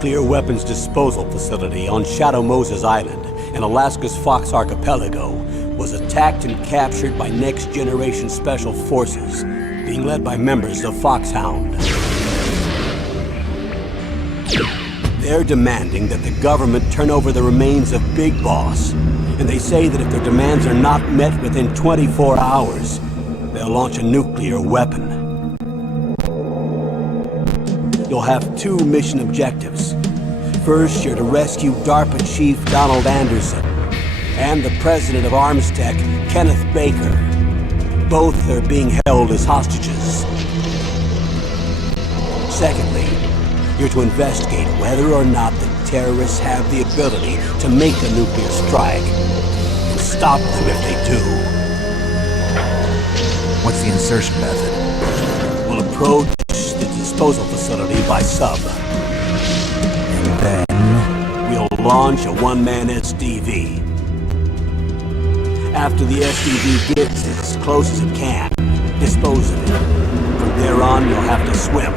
nuclear weapons disposal facility on Shadow Moses Island in Alaska's Fox Archipelago was attacked and captured by next-generation special forces, being led by members of Foxhound. They're demanding that the government turn over the remains of Big Boss, and they say that if their demands are not met within 24 hours, they'll launch a nuclear weapon. You'll have two mission objectives. First, you're to rescue DARPA Chief Donald Anderson and the President of Arms Tech, Kenneth Baker. Both are being held as hostages. Secondly, you're to investigate whether or not the terrorists have the ability to make a nuclear strike and stop them if they do. What's the insertion method? We'll approach the disposal facility by sub. And then... we'll launch a one-man SDV. After the SDV gets as close as it can, dispose of it. From there on, you'll have to swim.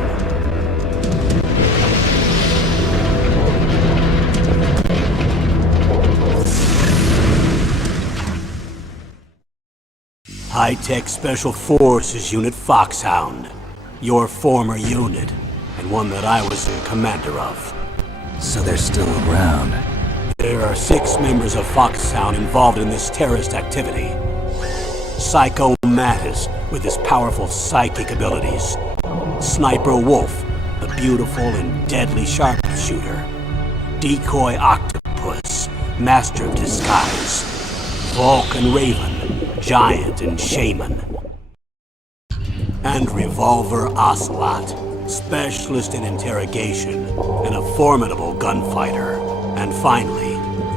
High-Tech Special Forces Unit Foxhound. Your former unit, and one that I was the commander of. So they're still around. There are 6 members of Foxhound involved in this terrorist activity. Psycho Mattis, with his powerful psychic abilities. Sniper Wolf, the beautiful and deadly sharpshooter. Decoy Octopus, master of disguise. Vulcan Raven, giant and shaman. And Revolver Ocelot, specialist in interrogation and a formidable gunfighter. And finally,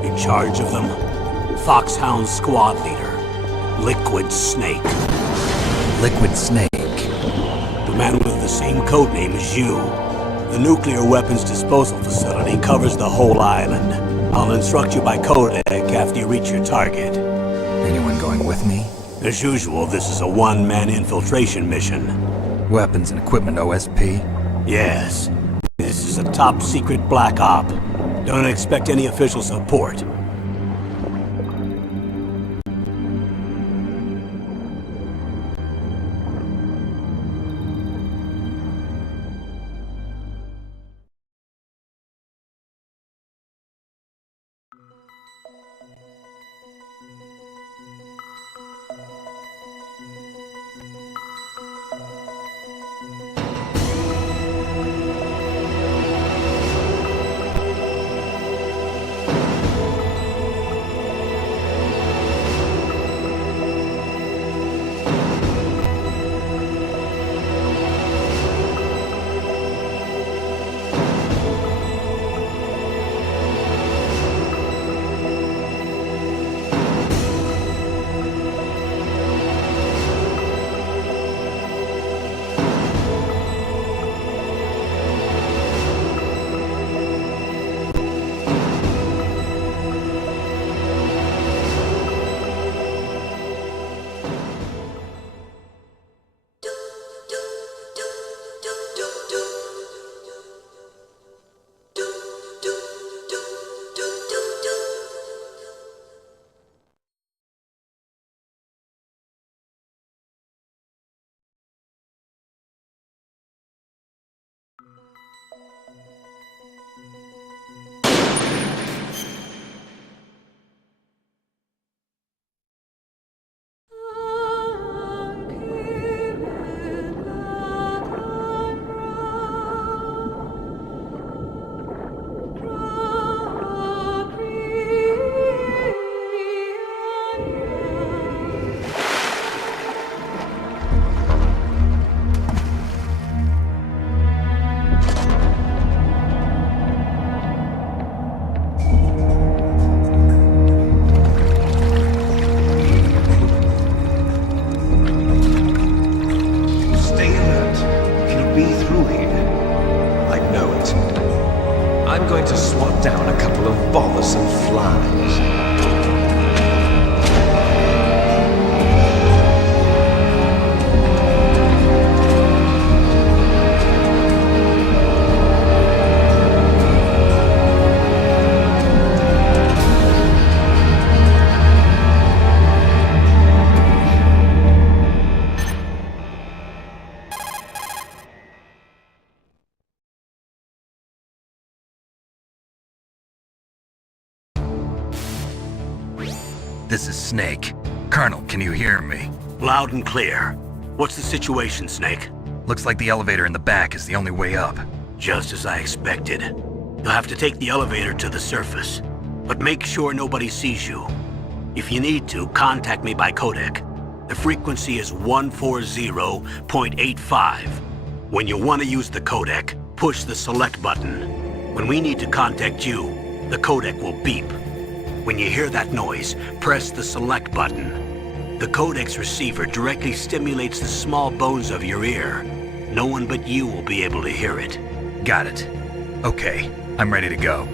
in charge of them, Foxhound squad leader, Liquid Snake. Liquid Snake? The man with the same codename as you. The nuclear weapons disposal facility covers the whole island. I'll instruct you by codec after you reach your target. Anyone going with me? As usual, this is a one-man infiltration mission. Weapons and equipment OSP? Yes. This is a top-secret black op. Don't expect any official support. I'm going to swat down a couple of bothersome flies. This is Snake. Colonel, can you hear me? Loud and clear. What's the situation, Snake? Looks like the elevator in the back is the only way up. Just as I expected. You'll have to take the elevator to the surface. But make sure nobody sees you. If you need to, contact me by codec. The frequency is 140.85. When you want to use the codec, push the select button. When we need to contact you, the codec will beep. When you hear that noise, press the select button. The codec's receiver directly stimulates the small bones of your ear. No one but you will be able to hear it. Got it. Okay, I'm ready to go.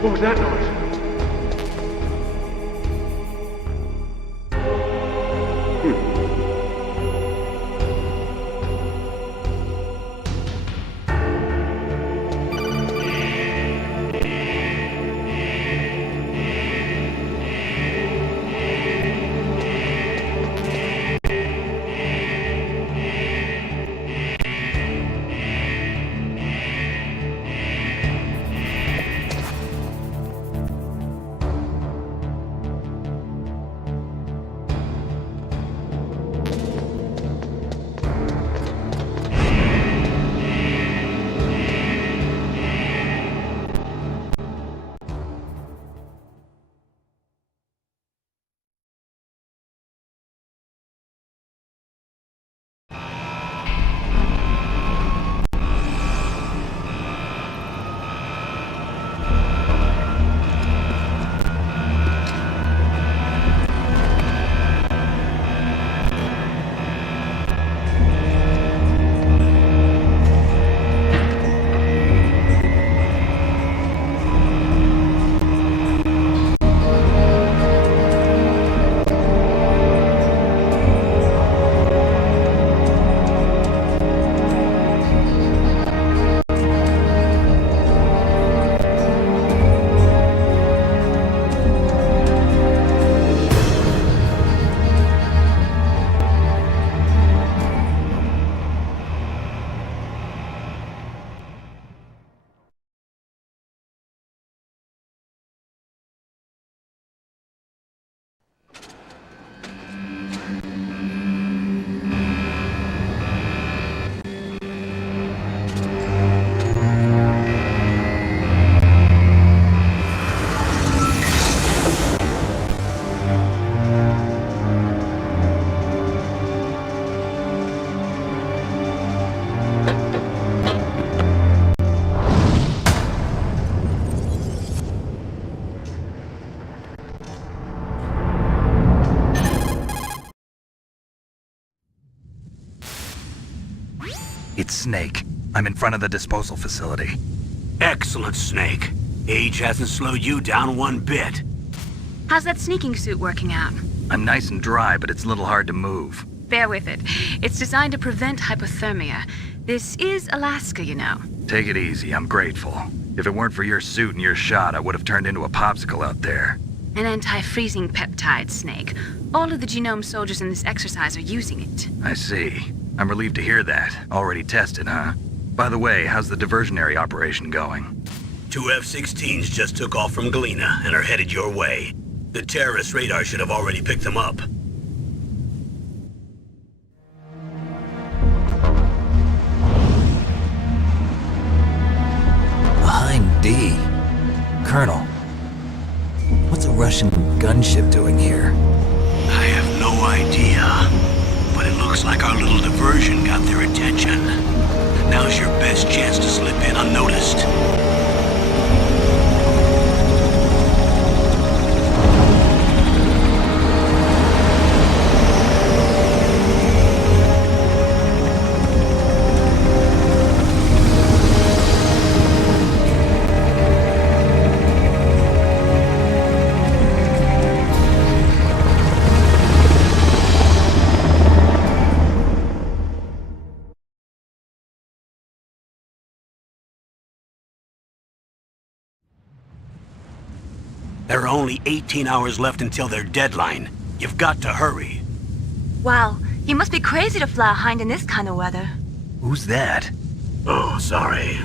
What was that noise? It's Snake. I'm in front of the disposal facility. Excellent, Snake. Age hasn't slowed you down one bit. How's that sneaking suit working out? I'm nice and dry, but it's a little hard to move. Bear with it. It's designed to prevent hypothermia. This is Alaska, you know. Take it easy, I'm grateful. If it weren't for your suit and your shot, I would have turned into a popsicle out there. An anti-freezing peptide, Snake. All of the genome soldiers in this exercise are using it. I see. I'm relieved to hear that. Already tested, huh? By the way, how's the diversionary operation going? 2 F-16s just took off from Galena and are headed your way. The terrorist radar should have already picked them up. Behind D. Colonel, what's a Russian gunship doing here? I have no idea, but it looks like our little diversion got their attention. Now's your best chance to slip in unnoticed. There are only 18 hours left until their deadline. You've got to hurry. Wow, you must be crazy to fly a hind in this kind of weather. Who's that? Oh, sorry.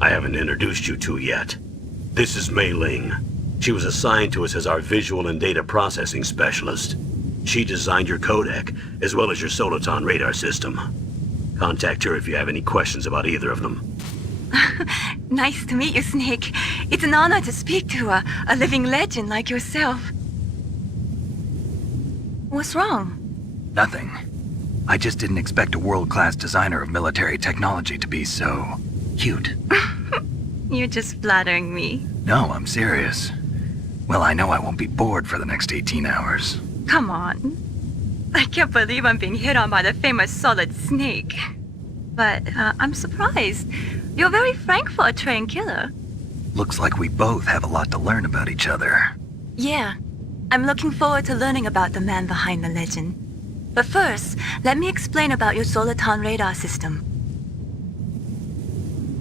I haven't introduced you to yet. This is Mei Ling. She was assigned to us as our visual and data processing specialist. She designed your codec, as well as your Soliton radar system. Contact her if you have any questions about either of them. Nice to meet you, Snake. It's an honor to speak to a living legend like yourself. What's wrong? Nothing. I just didn't expect a world-class designer of military technology to be so cute. You're just flattering me. No, I'm serious. Well, I know I won't be bored for the next 18 hours. Come on. I can't believe I'm being hit on by the famous Solid Snake. But I'm surprised. You're very frank for a trained killer. Looks like we both have a lot to learn about each other. Yeah. I'm looking forward to learning about the man behind the legend. But first, let me explain about your Soliton radar system.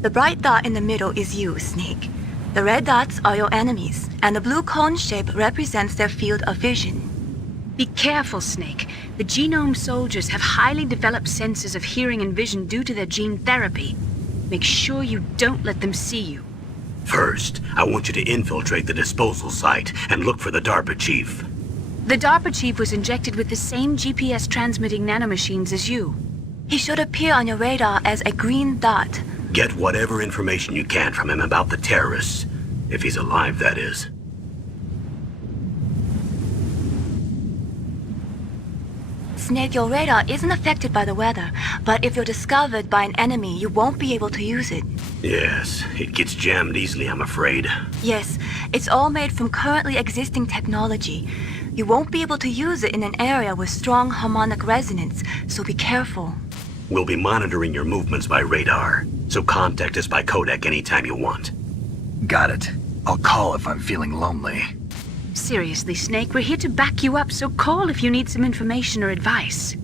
The bright dot in the middle is you, Snake. The red dots are your enemies, and the blue cone shape represents their field of vision. Be careful, Snake. The genome soldiers have highly developed senses of hearing and vision due to their gene therapy. Make sure you don't let them see you. First, I want you to infiltrate the disposal site and look for the DARPA chief. The DARPA chief was injected with the same GPS transmitting nanomachines as you. He should appear on your radar as a green dot. Get whatever information you can from him about the terrorists. If he's alive, that is. Snake, your radar isn't affected by the weather, but if you're discovered by an enemy, you won't be able to use it. Yes, it gets jammed easily, I'm afraid. Yes, it's all made from currently existing technology. You won't be able to use it in an area with strong harmonic resonance, so be careful. We'll be monitoring your movements by radar, so contact us by codec anytime you want. Got it. I'll call if I'm feeling lonely. Seriously, Snake, we're here to back you up, so call if you need some information or advice.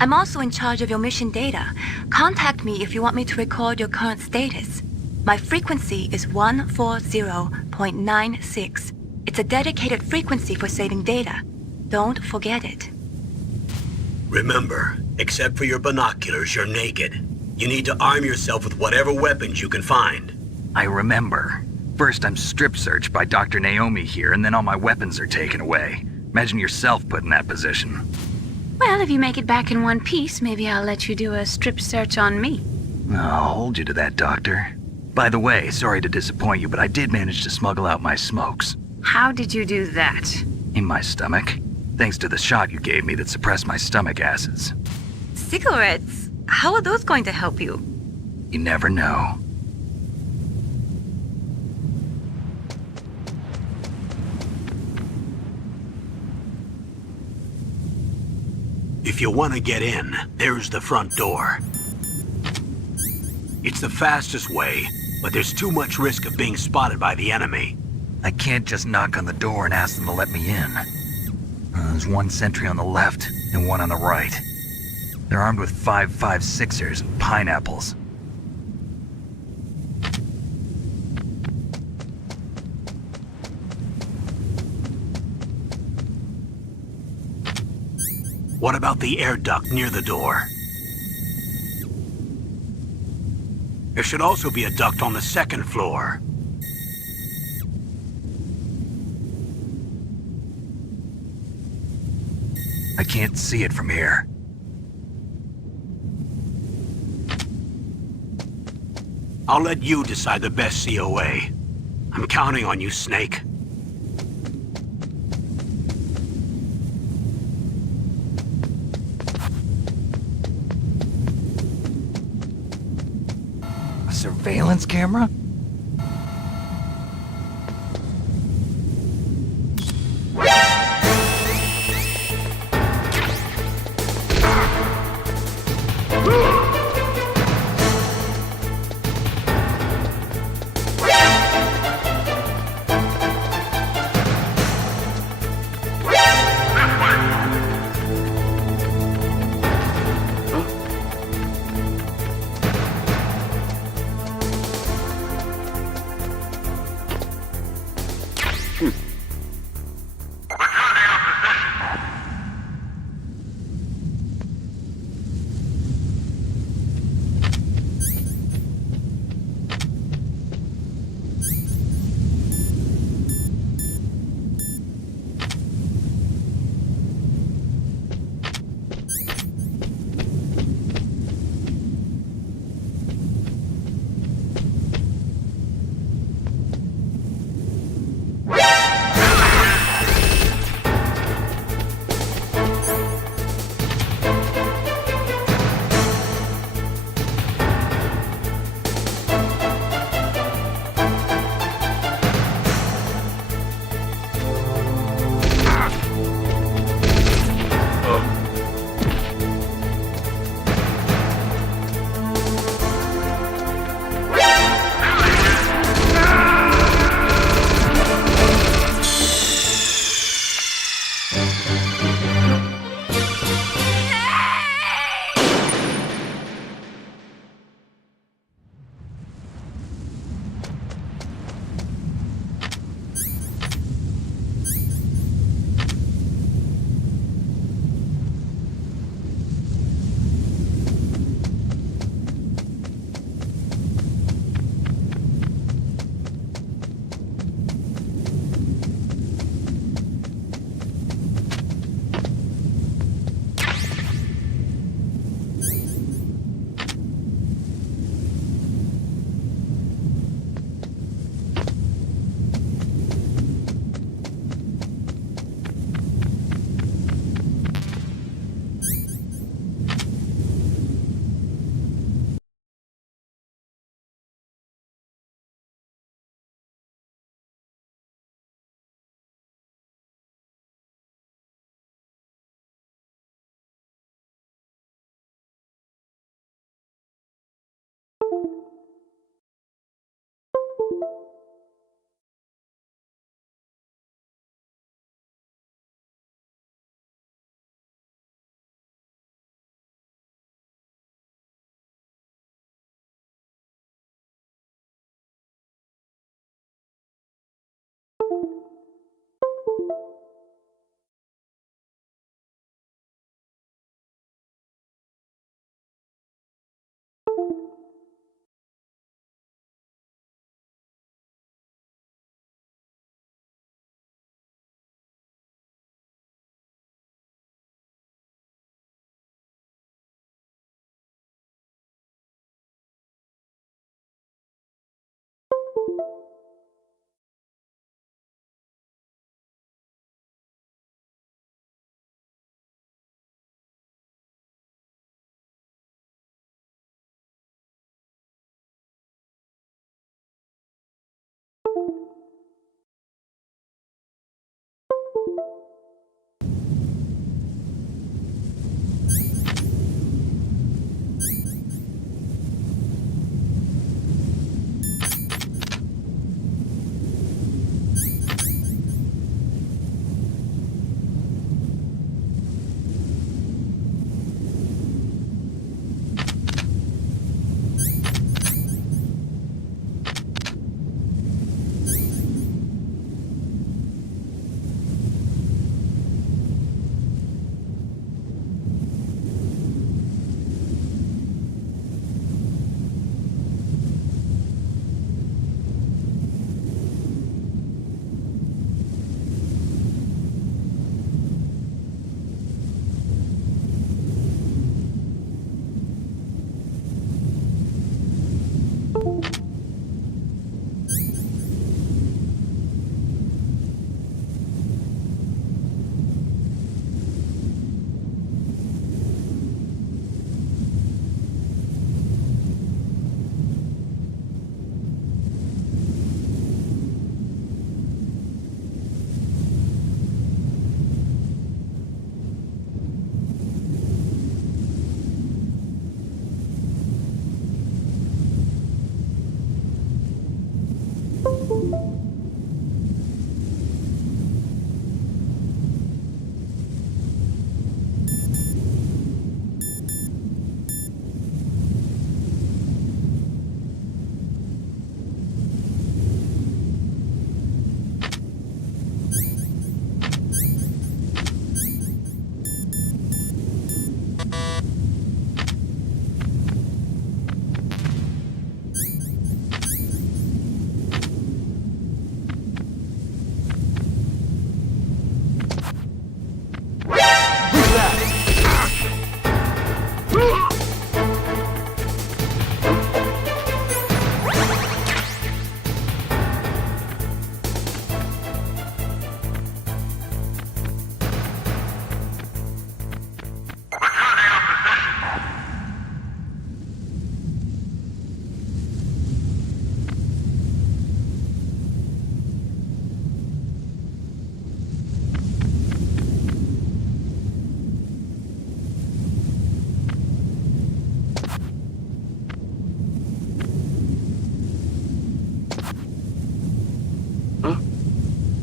I'm also in charge of your mission data. Contact me if you want me to record your current status. My frequency is 140.96. It's a dedicated frequency for saving data. Don't forget it. Remember, except for your binoculars, you're naked. You need to arm yourself with whatever weapons you can find. I remember. First, I'm strip searched by Dr. Naomi here, and then all my weapons are taken away. Imagine yourself put in that position. Well, if you make it back in one piece, maybe I'll let you do a strip search on me. I'll hold you to that, Doctor. By the way, sorry to disappoint you, but I did manage to smuggle out my smokes. How did you do that? In my stomach. Thanks to the shot you gave me that suppressed my stomach acids. Cigarettes? How are those going to help you? You never know. If you want to get in, there's the front door. It's the fastest way, but there's too much risk of being spotted by the enemy. I can't just knock on the door and ask them to let me in. There's one sentry on the left and one on the right. They're armed with 5.56ers and pineapples. What about the air duct near the door? There should also be a duct on the second floor. I can't see it from here. I'll let you decide the best COA. I'm counting on you, Snake. A surveillance camera?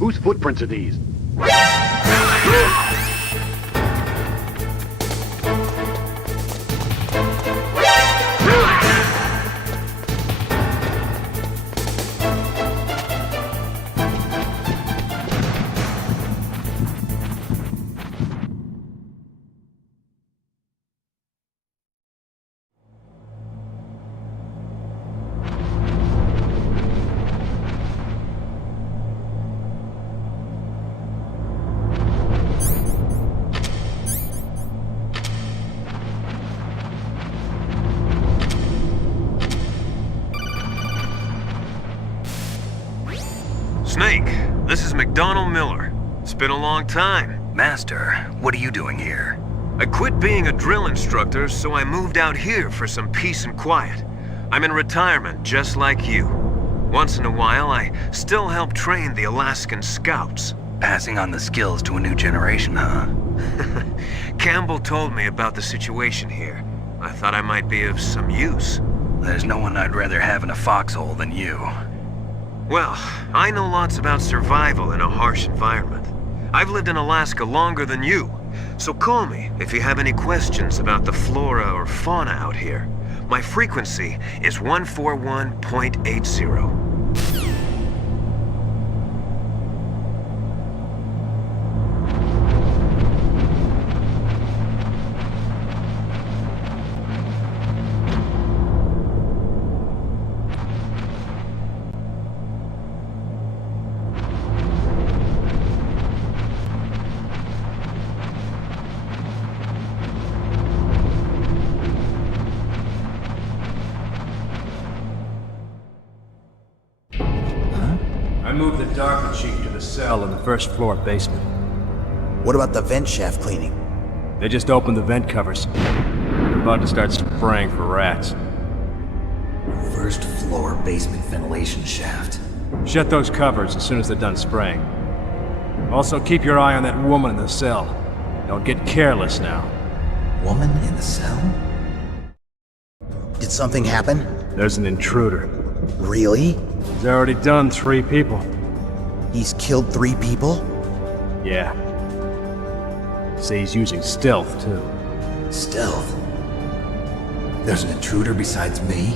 Whose footprints are these? Snake, this is McDonald Miller. It's been a long time. Master, what are you doing here? I quit being a drill instructor, so I moved out here for some peace and quiet. I'm in retirement, just like you. Once in a while, I still help train the Alaskan Scouts. Passing on the skills to a new generation, huh? Campbell told me about the situation here. I thought I might be of some use. There's no one I'd rather have in a foxhole than you. Well, I know lots about survival in a harsh environment. I've lived in Alaska longer than you, so call me if you have any questions about the flora or fauna out here. My frequency is 141.80. I moved the Darker Chief to the cell in the first floor basement. What about the vent shaft cleaning? They just opened the vent covers. They're about to start spraying for rats. First floor basement ventilation shaft. Shut those covers as soon as they're done spraying. Also, keep your eye on that woman in the cell. Don't get careless now. Woman in the cell? Did something happen? There's an intruder. Really? He's already done 3 people. He's killed 3 people? Yeah. Say he's using stealth, too. Stealth? There's an intruder besides me?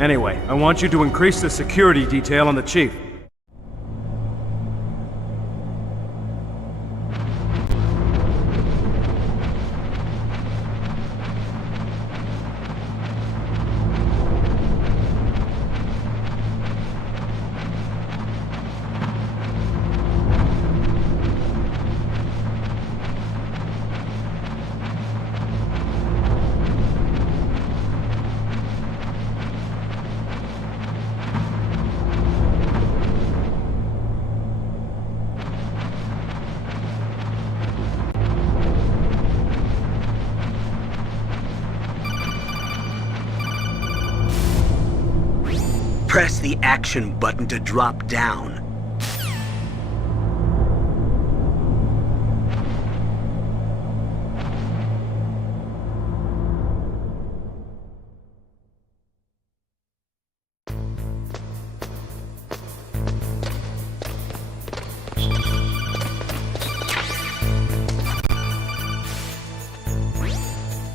Anyway, I want you to increase the security detail on the Chief. Press the action button to drop down.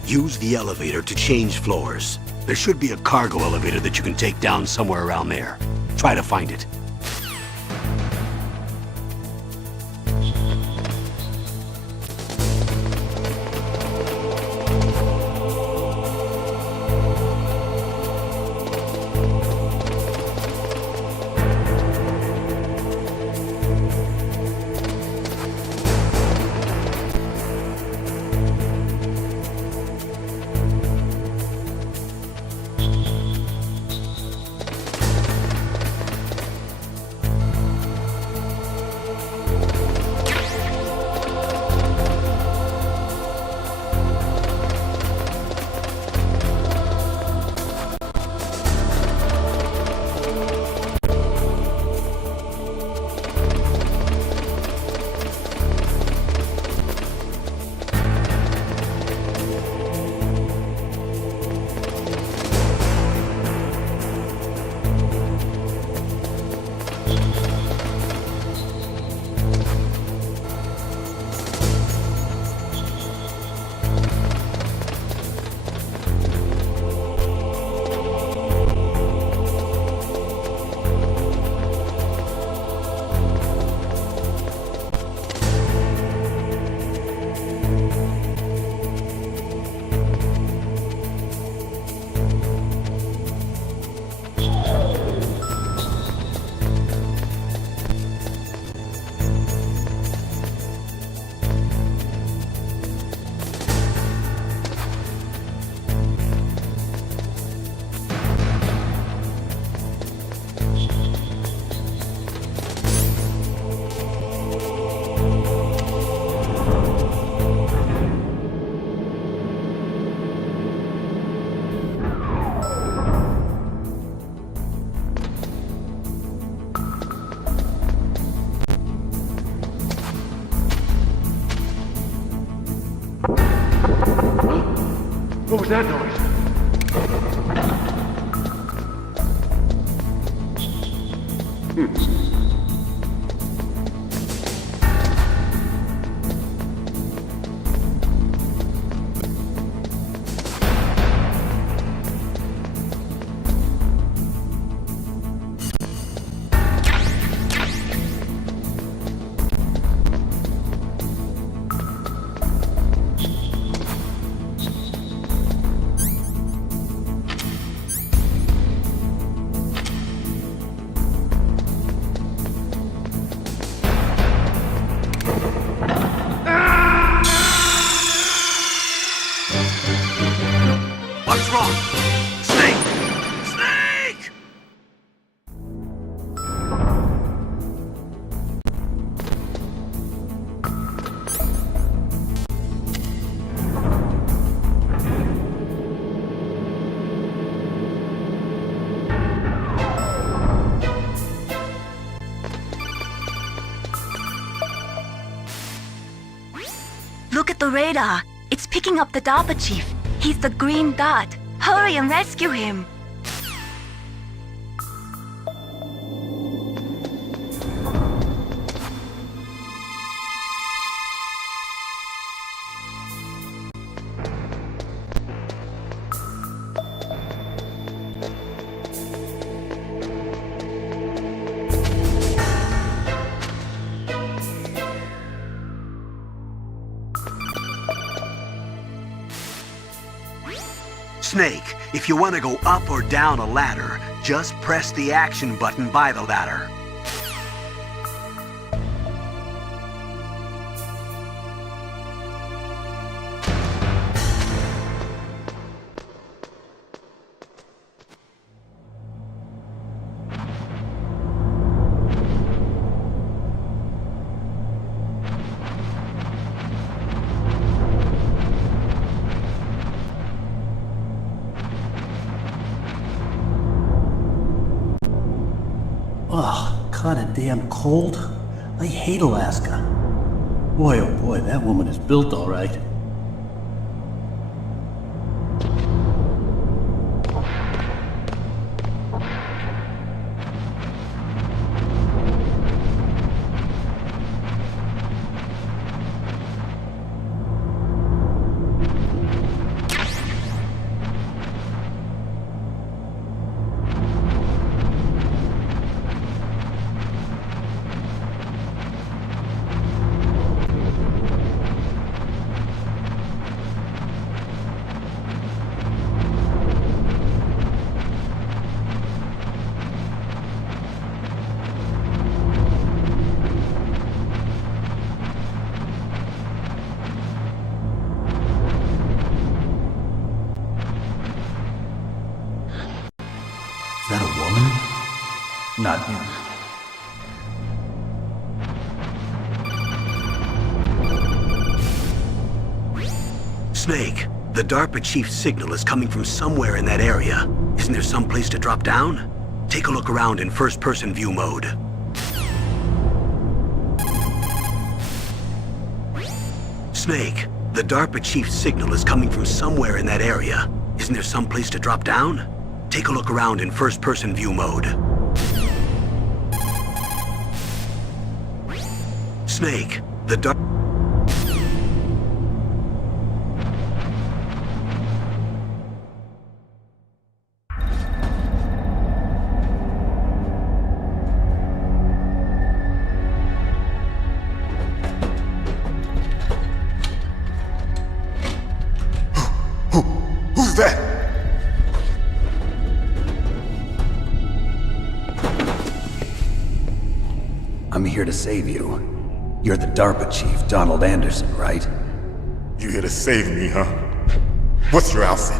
Use the elevator to change floors. There should be a cargo elevator that you can take down somewhere around there. Try to find it. What was that noise? What's wrong? Snake! Snake! Look at the radar. It's picking up the DARPA chief. He's the green dot. Hurry and rescue him. Snake, if you want to go up or down a ladder, just press the action button by the ladder. Ugh, kinda damn cold. I hate Alaska. Boy, oh boy, that woman is built all right. Is that a woman? Not him. Snake, the DARPA chief's signal is coming from somewhere in that area. Isn't there some place to drop down? Take a look around in first-person view mode. Snake, the DARPA chief's signal is coming from somewhere in that area. Isn't there some place to drop down? Take a look around in first-person view mode. Snake, the dark... Who's that? I'm here to save you. You're the DARPA chief, Donald Anderson, right? You here to save me, huh? What's your outfit?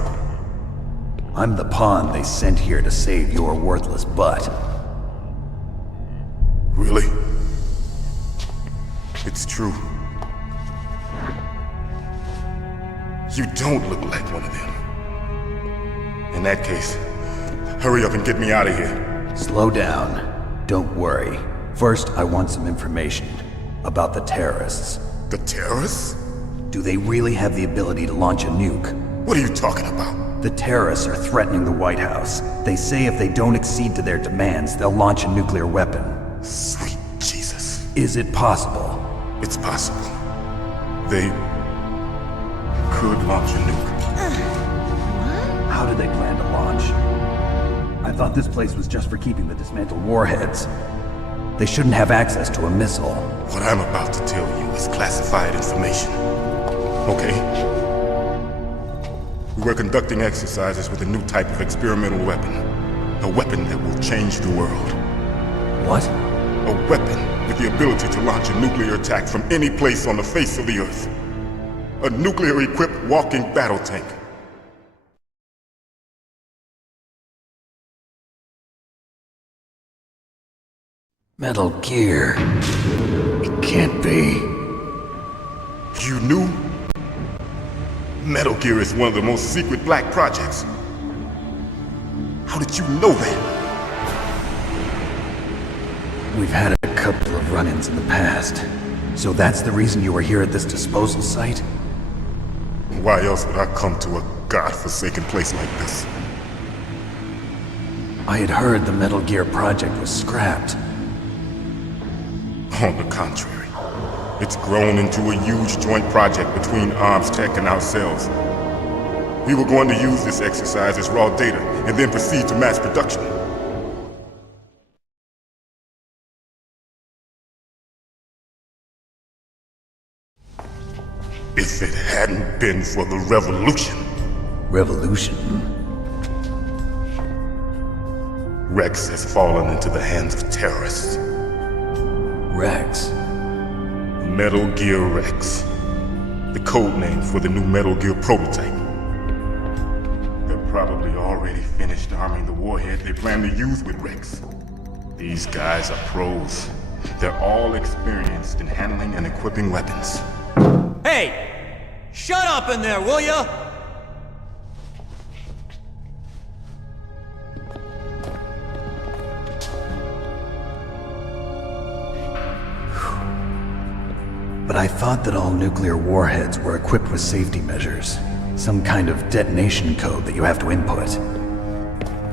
I'm the pawn they sent here to save your worthless butt. Really? It's true. You don't look like one of them. In that case, hurry up and get me out of here. Slow down. Don't worry. First, I want some information about the terrorists. The terrorists? Do they really have the ability to launch a nuke? What are you talking about? The terrorists are threatening the White House. They say if they don't accede to their demands, they'll launch a nuclear weapon. Sweet Jesus. Is it possible? It's possible. They could launch a nuke. How do they plan to launch? I thought this place was just for keeping the dismantled warheads. They shouldn't have access to a missile. What I'm about to tell you is classified information. Okay? We were conducting exercises with a new type of experimental weapon. A weapon that will change the world. What? A weapon with the ability to launch a nuclear attack from any place on the face of the Earth. A nuclear-equipped walking battle tank. Metal Gear. It can't be. You knew? Metal Gear is one of the most secret black projects. How did you know that? We've had a couple of run-ins in the past. So that's the reason you were here at this disposal site? Why else would I come to a godforsaken place like this? I had heard the Metal Gear project was scrapped. On the contrary, it's grown into a huge joint project between Arms Tech and ourselves. We were going to use this exercise as raw data and then proceed to mass production. If it hadn't been for the revolution. Revolution? Rex has fallen into the hands of terrorists. Rex? Metal Gear Rex. The code name for the new Metal Gear prototype. They're probably already finished arming the warhead they plan to use with Rex. These guys are pros. They're all experienced in handling and equipping weapons. Hey! Shut up in there, will ya? But I thought that all nuclear warheads were equipped with safety measures. Some kind of detonation code that you have to input.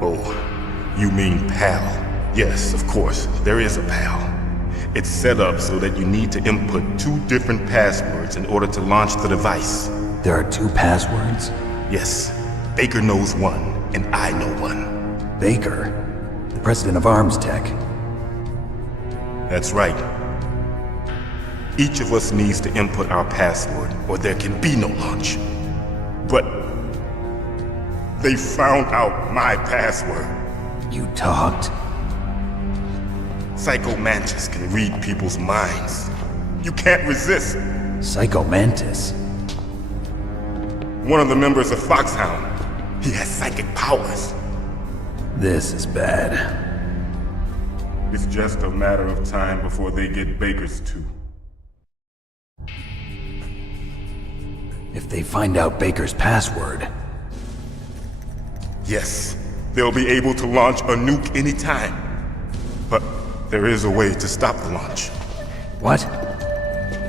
Oh, you mean PAL? Yes, of course, there is a PAL. It's set up so that you need to input 2 different passwords in order to launch the device. There are 2 passwords? Yes. Baker knows one, and I know one. Baker? The president of Arms Tech? That's right. Each of us needs to input our password, or there can be no launch. But they found out my password. You talked? Psycho Mantis can read people's minds. You can't resist. Psycho Mantis? One of the members of Foxhound. He has psychic powers. This is bad. It's just a matter of time before they get Baker's too. If they find out Baker's password... Yes, they'll be able to launch a nuke anytime. But there is a way to stop the launch. What?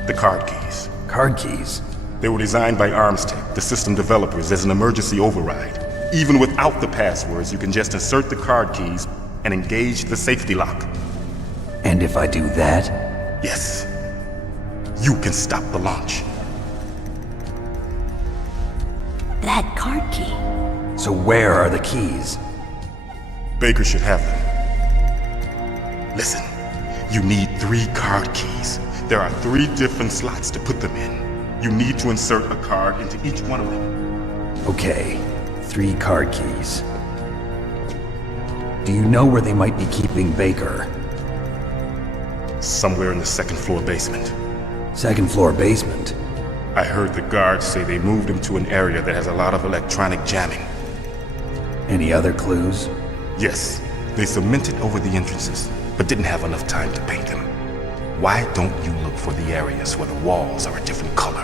The card keys. Card keys? They were designed by Arms Tech, the system developers, as an emergency override. Even without the passwords, you can just insert the card keys and engage the safety lock. And if I do that? Yes. You can stop the launch. That card key. So where are the keys? Baker should have them. Listen, you need 3 card keys. There are 3 different slots to put them in. You need to insert a card into each one of them. Okay, 3 card keys. Do you know where they might be keeping Baker? Somewhere in the 2nd floor basement. 2nd floor basement? I heard the guards say they moved him to an area that has a lot of electronic jamming. Any other clues? Yes, they cemented over the entrances, but didn't have enough time to paint them. Why don't you look for the areas where the walls are a different color?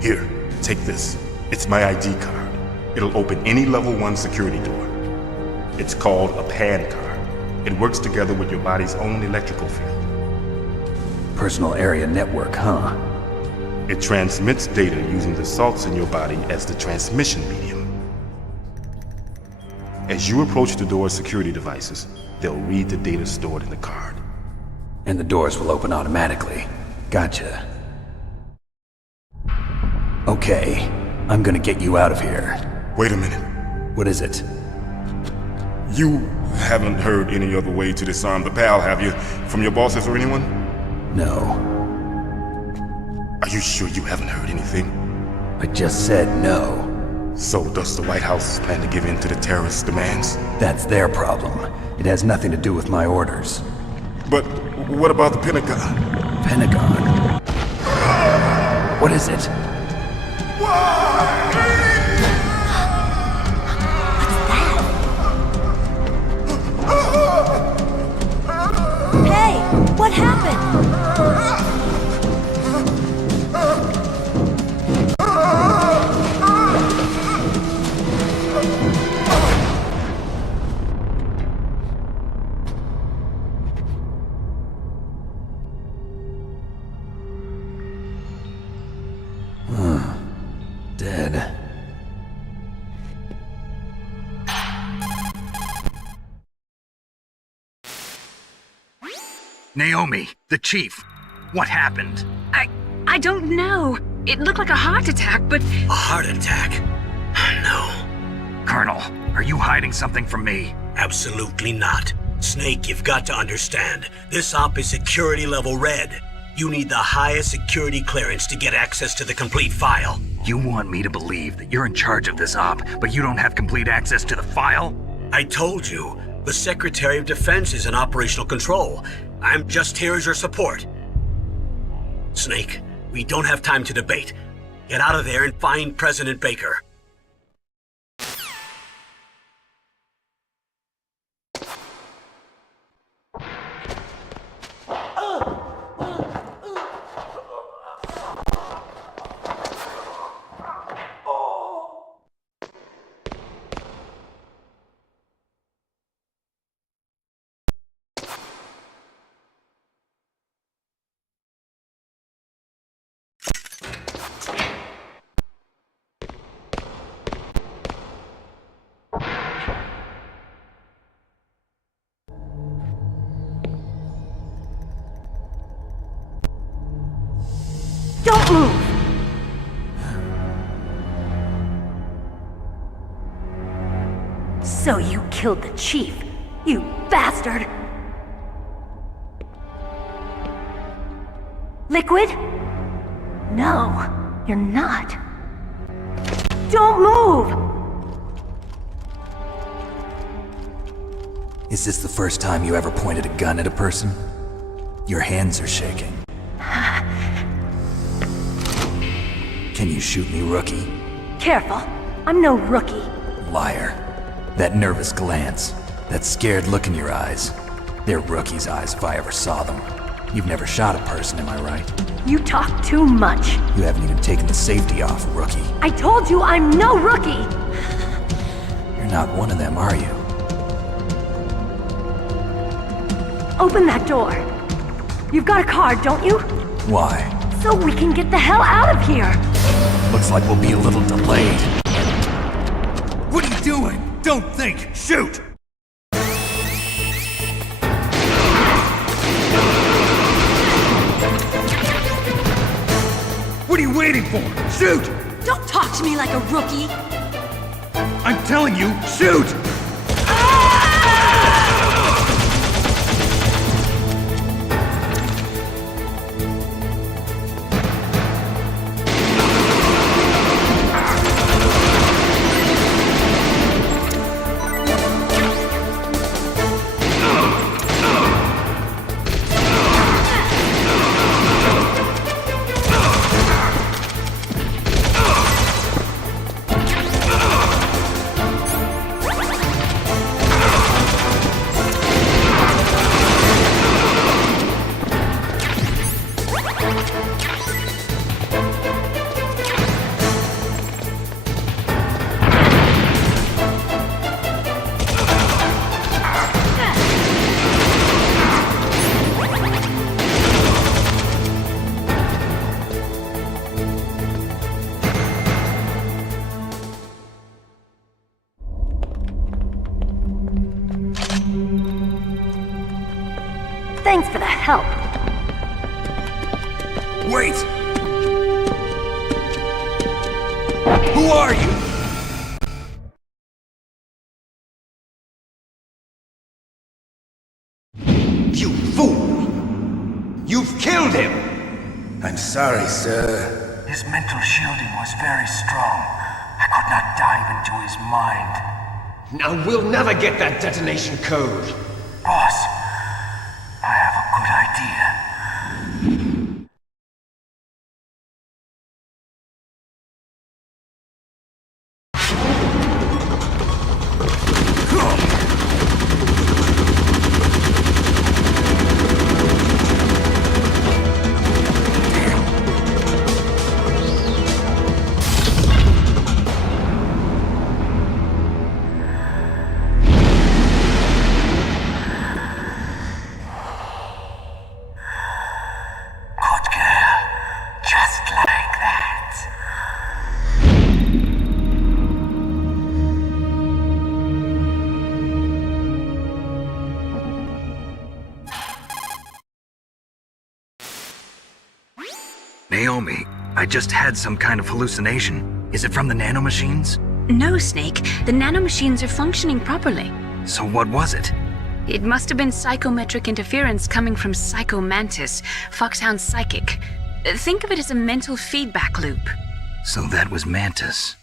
Here, take this. It's my ID card. It'll open any level 1 security door. It's called a PAN card. It works together with your body's own electrical field. Personal area network, huh? It transmits data using the salts in your body as the transmission medium. As you approach the door's security devices, they'll read the data stored in the card. And the doors will open automatically. Gotcha. Okay, I'm gonna get you out of here. Wait a minute. What is it? You haven't heard any other way to disarm the PAL, have you? From your bosses or anyone? No. Are you sure you haven't heard anything? I just said no. So does the White House plan to give in to the terrorists' demands? That's their problem. It has nothing to do with my orders. But what about the Pentagon? Pentagon? What is it? Hey, what happened? Dead. Naomi, the chief. What happened? I don't know. It looked like a heart attack, but... A heart attack? No. Colonel, are you hiding something from me? Absolutely not. Snake, you've got to understand. This op is security level red. You need the highest security clearance to get access to the complete file. You want me to believe that you're in charge of this op, but you don't have complete access to the file? I told you, the Secretary of Defense is in operational control. I'm just here as your support. Snake, we don't have time to debate. Get out of there and find President Baker. Don't move! So you killed the chief, you bastard! Liquid? No, you're not. Don't move! Is this the first time you ever pointed a gun at a person? Your hands are shaking. Can you shoot me, rookie? Careful, I'm no rookie. Liar. That nervous glance, that scared look in your eyes. They're rookie's eyes if I ever saw them. You've never shot a person, am I right? You talk too much. You haven't even taken the safety off, rookie. I told you I'm no rookie! You're not one of them, are you? Open that door. You've got a card, don't you? Why? So we can get the hell out of here! Looks like we'll be a little delayed. What are you doing? Don't think! Shoot! What are you waiting for? Shoot! Don't talk to me like a rookie! I'm telling you, shoot! Wait! Who are you? You fool! You've killed him! I'm sorry, sir. His mental shielding was very strong. I could not dive into his mind. Now we'll never get that detonation code. Boss, I have a good idea. Naomi, I just had some kind of hallucination. Is it from the nanomachines? No, Snake. The nanomachines are functioning properly. So what was it? It must have been psychometric interference coming from Psycho Mantis, Foxhound's psychic. Think of it as a mental feedback loop. So that was Mantis.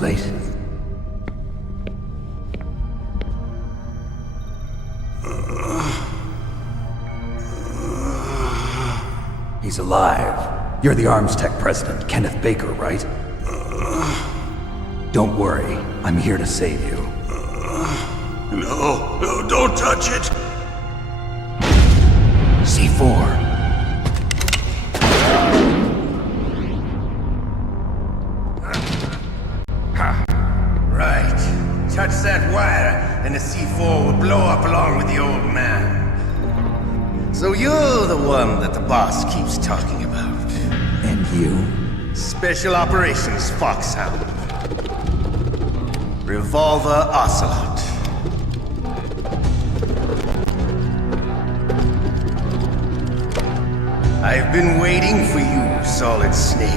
late. He's alive. You're the Arms Tech president, Kenneth Baker, right? Don't worry. I'm here to save you. No, don't touch it! C4. Right. Touch that wire, and the C4 will blow up along with the old man. So you're the one that the boss keeps talking about. And you? Special Operations Foxhound. Revolver Ocelot. I've been waiting for you, Solid Snake.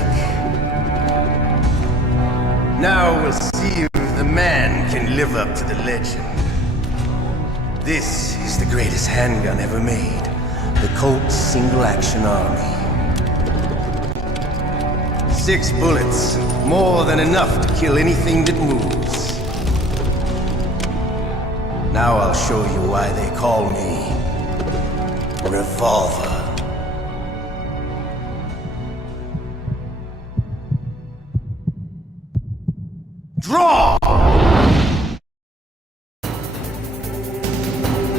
Now we'll see if the man can live up to the legend. This is the greatest handgun ever made. The Colt Single Action Army. 6 bullets, more than enough to kill anything that moves. Now I'll show you why they call me Revolver. Draw!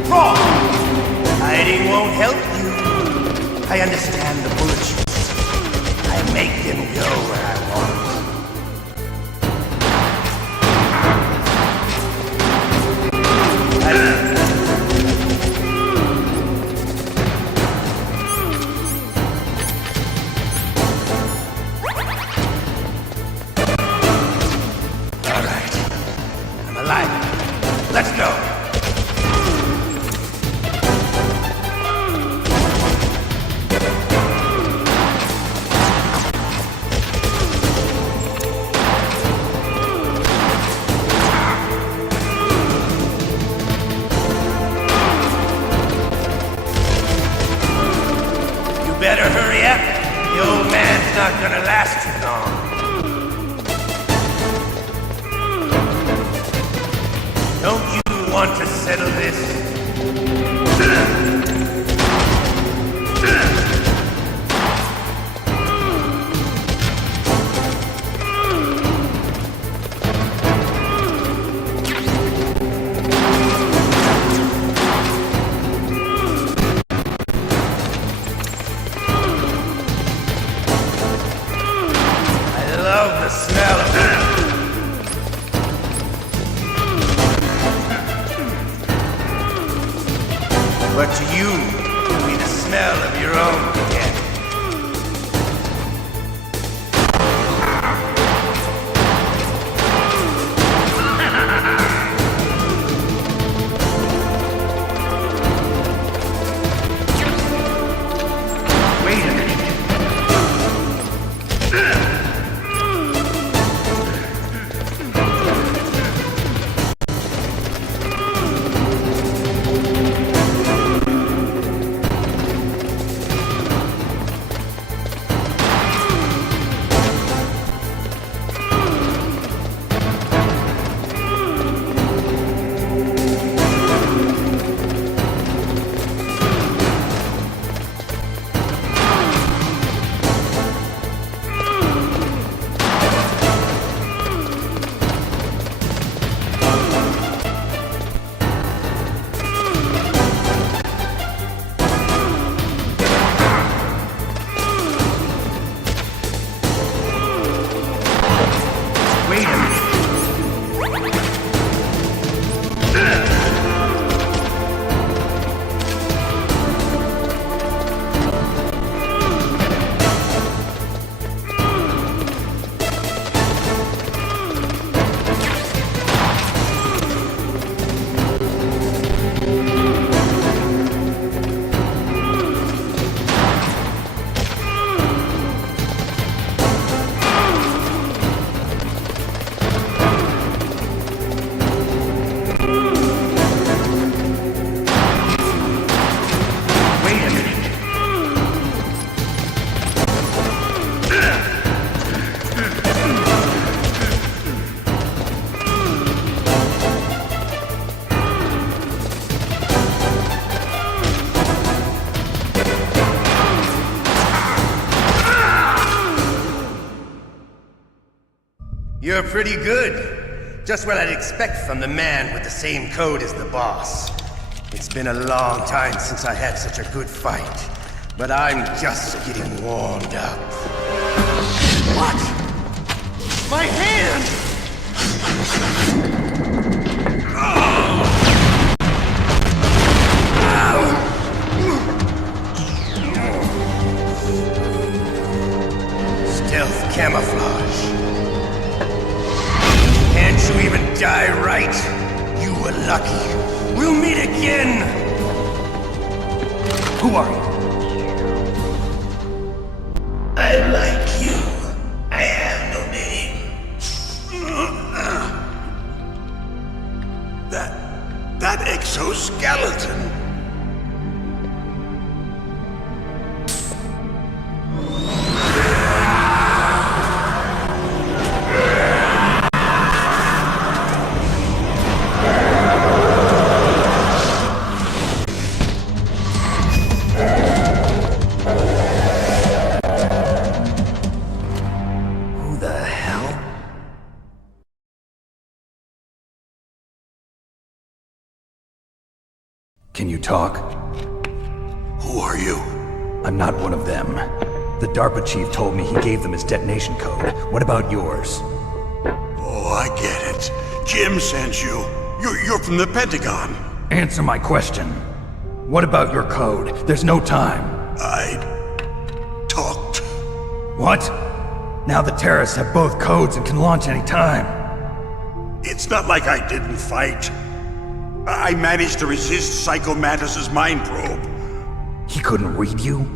Draw! Hiding won't help you. I understand the bullet shots. I make them go where I want. All right. I'm alive. Let's go. Better hurry up. The old man's not gonna last too long. Don't you want to settle this? The smell of it. But to you, it'll be the smell of your own death. Wait a minute. You're pretty good. Just what I'd expect from the man with the same code as the boss. It's been a long time since I had such a good fight, but I'm just getting warmed up. What? My hand! Stealth camouflage. Can't you even die right? You were lucky. We'll meet again! Who are you? I like you. I have no name. That exoskeleton. Who the hell? Can you talk? Who are you? I'm not one of them. The DARPA chief told me he gave them his detonation code. What about yours? Oh, I get it. Jim sent you. You're from the Pentagon. Answer my question. What about your code? There's no time. I talked. What? Now the terrorists have both codes and can launch any time. It's not like I didn't fight. I managed to resist Psycho Mantis's mind probe. He couldn't read you?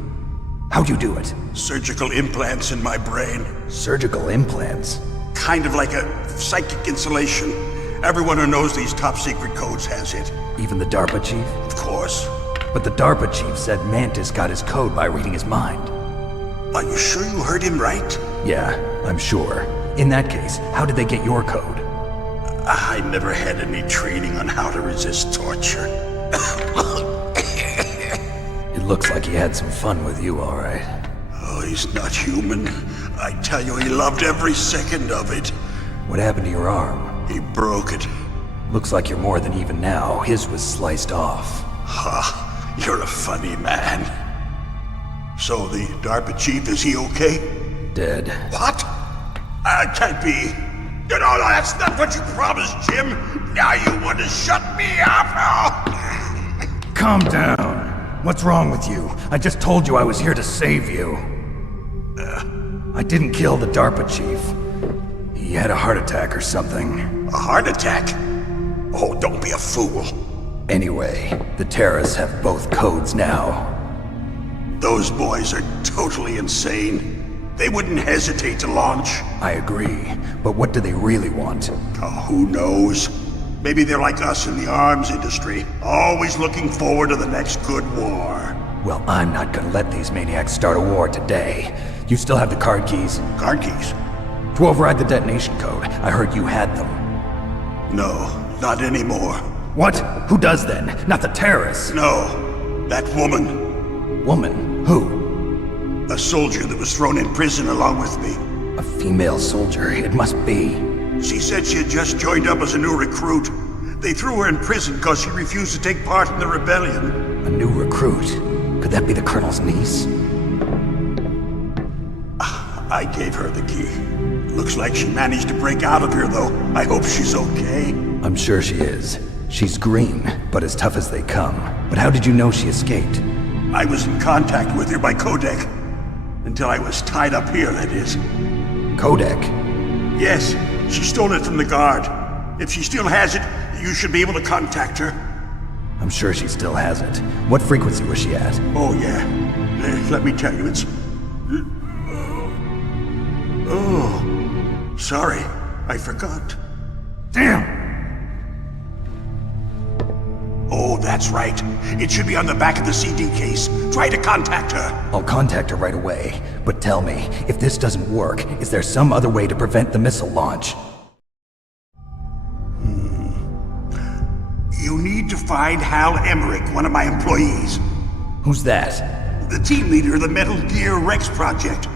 How'd you do it? Surgical implants in my brain. Surgical implants? Kind of like a psychic insulation. Everyone who knows these top secret codes has it. Even the DARPA chief? Of course. But the DARPA chief said Mantis got his code by reading his mind. Are you sure you heard him right? Yeah, I'm sure. In that case, how did they get your code? I never had any training on how to resist torture. It looks like he had some fun with you, all right. Oh, he's not human. I tell you, he loved every second of it. What happened to your arm? He broke it. Looks like you're more than even now. His was sliced off. Ha, you're a funny man. So the DARPA chief, is he okay? Dead. What? That can't be. No, that's not what you promised, Jim. Now you want to shut me up? Calm down. What's wrong with you? I just told you I was here to save you. I didn't kill the DARPA chief. He had a heart attack or something. A heart attack? Oh, don't be a fool. Anyway, the terrorists have both codes now. Those boys are totally insane. They wouldn't hesitate to launch. I agree, but what do they really want? Oh, who knows? Maybe they're like us in the arms industry, always looking forward to the next good war. Well, I'm not gonna let these maniacs start a war today. You still have the card keys? Card keys? To override the detonation code. I heard you had them. No, not anymore. What? Who does then? Not the terrorists? No, that woman. Woman? Who? A soldier that was thrown in prison along with me. A female soldier, it must be. She said she had just joined up as a new recruit. They threw her in prison because she refused to take part in the rebellion. A new recruit? Could that be the Colonel's niece? I gave her the key. Looks like she managed to break out of here, though. I hope she's okay. I'm sure she is. She's green, but as tough as they come. But how did you know she escaped? I was in contact with her by codec. Until I was tied up here, that is. Codec? Yes, she stole it from the guard. If she still has it, you should be able to contact her. I'm sure she still has it. What frequency was she at? Oh, yeah. Let me tell you, it's... Oh, sorry. I forgot. Damn! Oh, that's right. It should be on the back of the CD case. Try to contact her. I'll contact her right away. But tell me, if this doesn't work, is there some other way to prevent the missile launch? You need to find Hal Emmerich, one of my employees. Who's that? The team leader of the Metal Gear Rex project.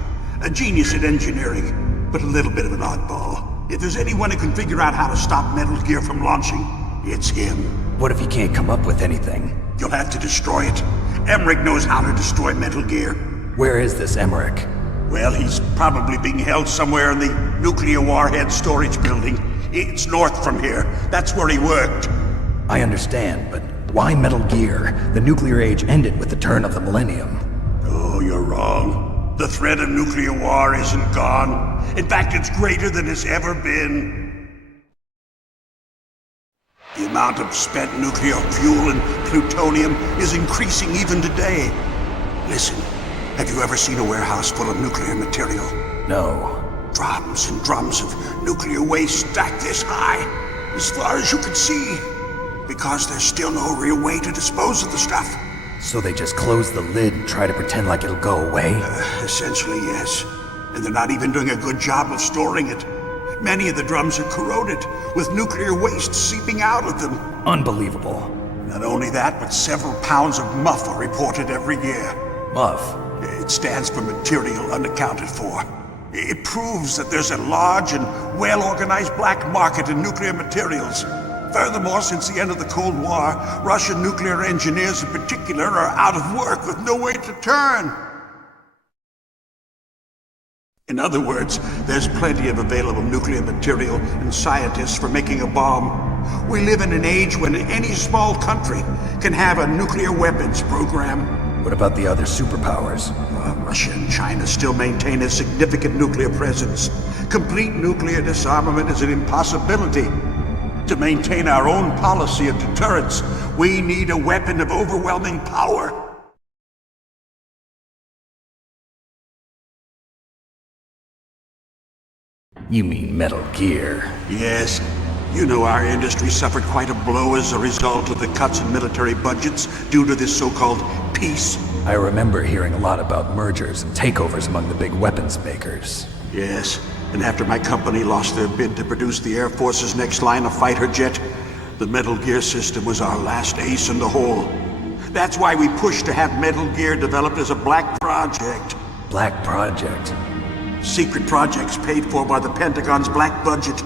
A genius at engineering, but a little bit of an oddball. If there's anyone who can figure out how to stop Metal Gear from launching, it's him. What if he can't come up with anything? You'll have to destroy it. Emmerich knows how to destroy Metal Gear. Where is this Emmerich? Well, he's probably being held somewhere in the nuclear warhead storage building. It's north from here. That's where he worked. I understand, but why Metal Gear? The nuclear age ended with the turn of the millennium. Oh, you're wrong. The threat of nuclear war isn't gone. In fact, it's greater than it's ever been. The amount of spent nuclear fuel and plutonium is increasing even today. Listen, have you ever seen a warehouse full of nuclear material? No. Drums and drums of nuclear waste stacked this high, as far as you can see. Because there's still no real way to dispose of the stuff. So they just close the lid and try to pretend like it'll go away? Essentially, yes. And they're not even doing a good job of storing it. Many of the drums are corroded, with nuclear waste seeping out of them. Unbelievable. Not only that, but several pounds of muff are reported every year. Muff? It stands for material unaccounted for. It proves that there's a large and well-organized black market in nuclear materials. Furthermore, since the end of the Cold War, Russian nuclear engineers in particular are out of work with no way to turn. In other words, there's plenty of available nuclear material and scientists for making a bomb. We live in an age when any small country can have a nuclear weapons program. What about the other superpowers? Russia and China still maintain a significant nuclear presence. Complete nuclear disarmament is an impossibility. To maintain our own policy of deterrence, we need a weapon of overwhelming power. You mean Metal Gear? Yes. You know our industry suffered quite a blow as a result of the cuts in military budgets due to this so-called peace. I remember hearing a lot about mergers and takeovers among the big weapons makers. Yes, and after my company lost their bid to produce the Air Force's next line of fighter jet, the Metal Gear system was our last ace in the hole. That's why we pushed to have Metal Gear developed as a black project. Black project? Secret projects paid for by the Pentagon's black budget.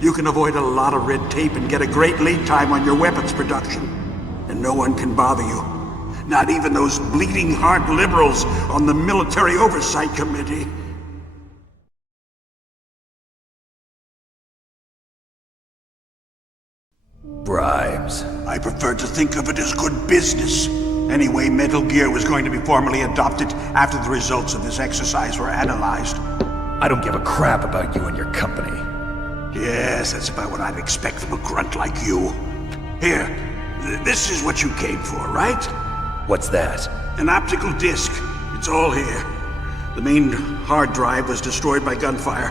You can avoid a lot of red tape and get a great lead time on your weapons production. And no one can bother you. Not even those bleeding heart liberals on the Military Oversight Committee. Bribes. I prefer to think of it as good business. Anyway, Metal Gear was going to be formally adopted after the results of this exercise were analyzed. I don't give a crap about you and your company. Yes, that's about what I'd expect from a grunt like you. Here, this is what you came for, right? What's that? An optical disc. It's all here. The main hard drive was destroyed by gunfire.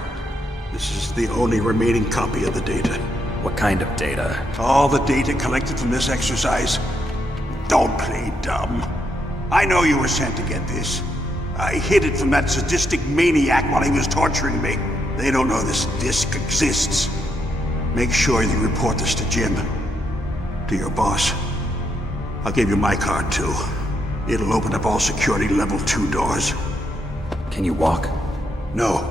This is the only remaining copy of the data. What kind of data? All the data collected from this exercise. Don't play dumb. I know you were sent to get this. I hid it from that sadistic maniac while he was torturing me. They don't know this disc exists. Make sure you report this to Jim. To your boss. I'll give you my card too. It'll open up all security level 2 doors. Can you walk? No.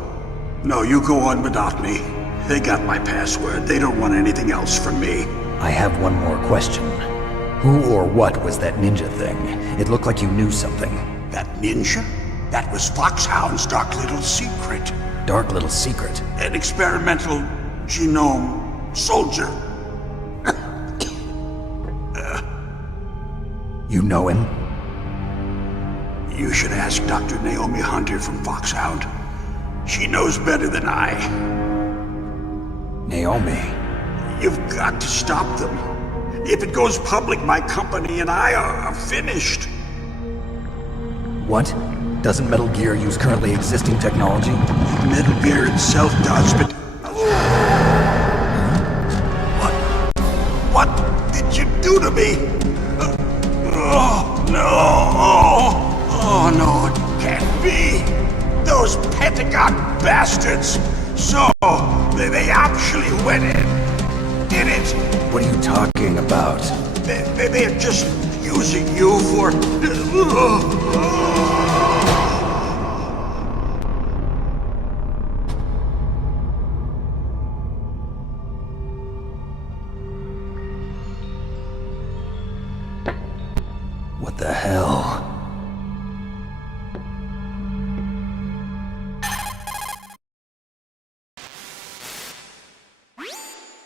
No, you go on without me. They got my password. They don't want anything else from me. I have one more question. Who or what was that ninja thing? It looked like you knew something. That ninja? That was Foxhound's dark little secret. Dark little secret? An experimental genome soldier. You know him? You should ask Dr. Naomi Hunter from Foxhound. She knows better than I. Naomi? You've got to stop them. If it goes public, my company and I are finished. What? Doesn't Metal Gear use currently existing technology? Metal Gear itself does, but... What did you do to me? Oh, no. Oh, no, it can't be. Those Pentagon bastards. So, they actually went in. Did it? What are you talking about? They're just using you for... What the hell?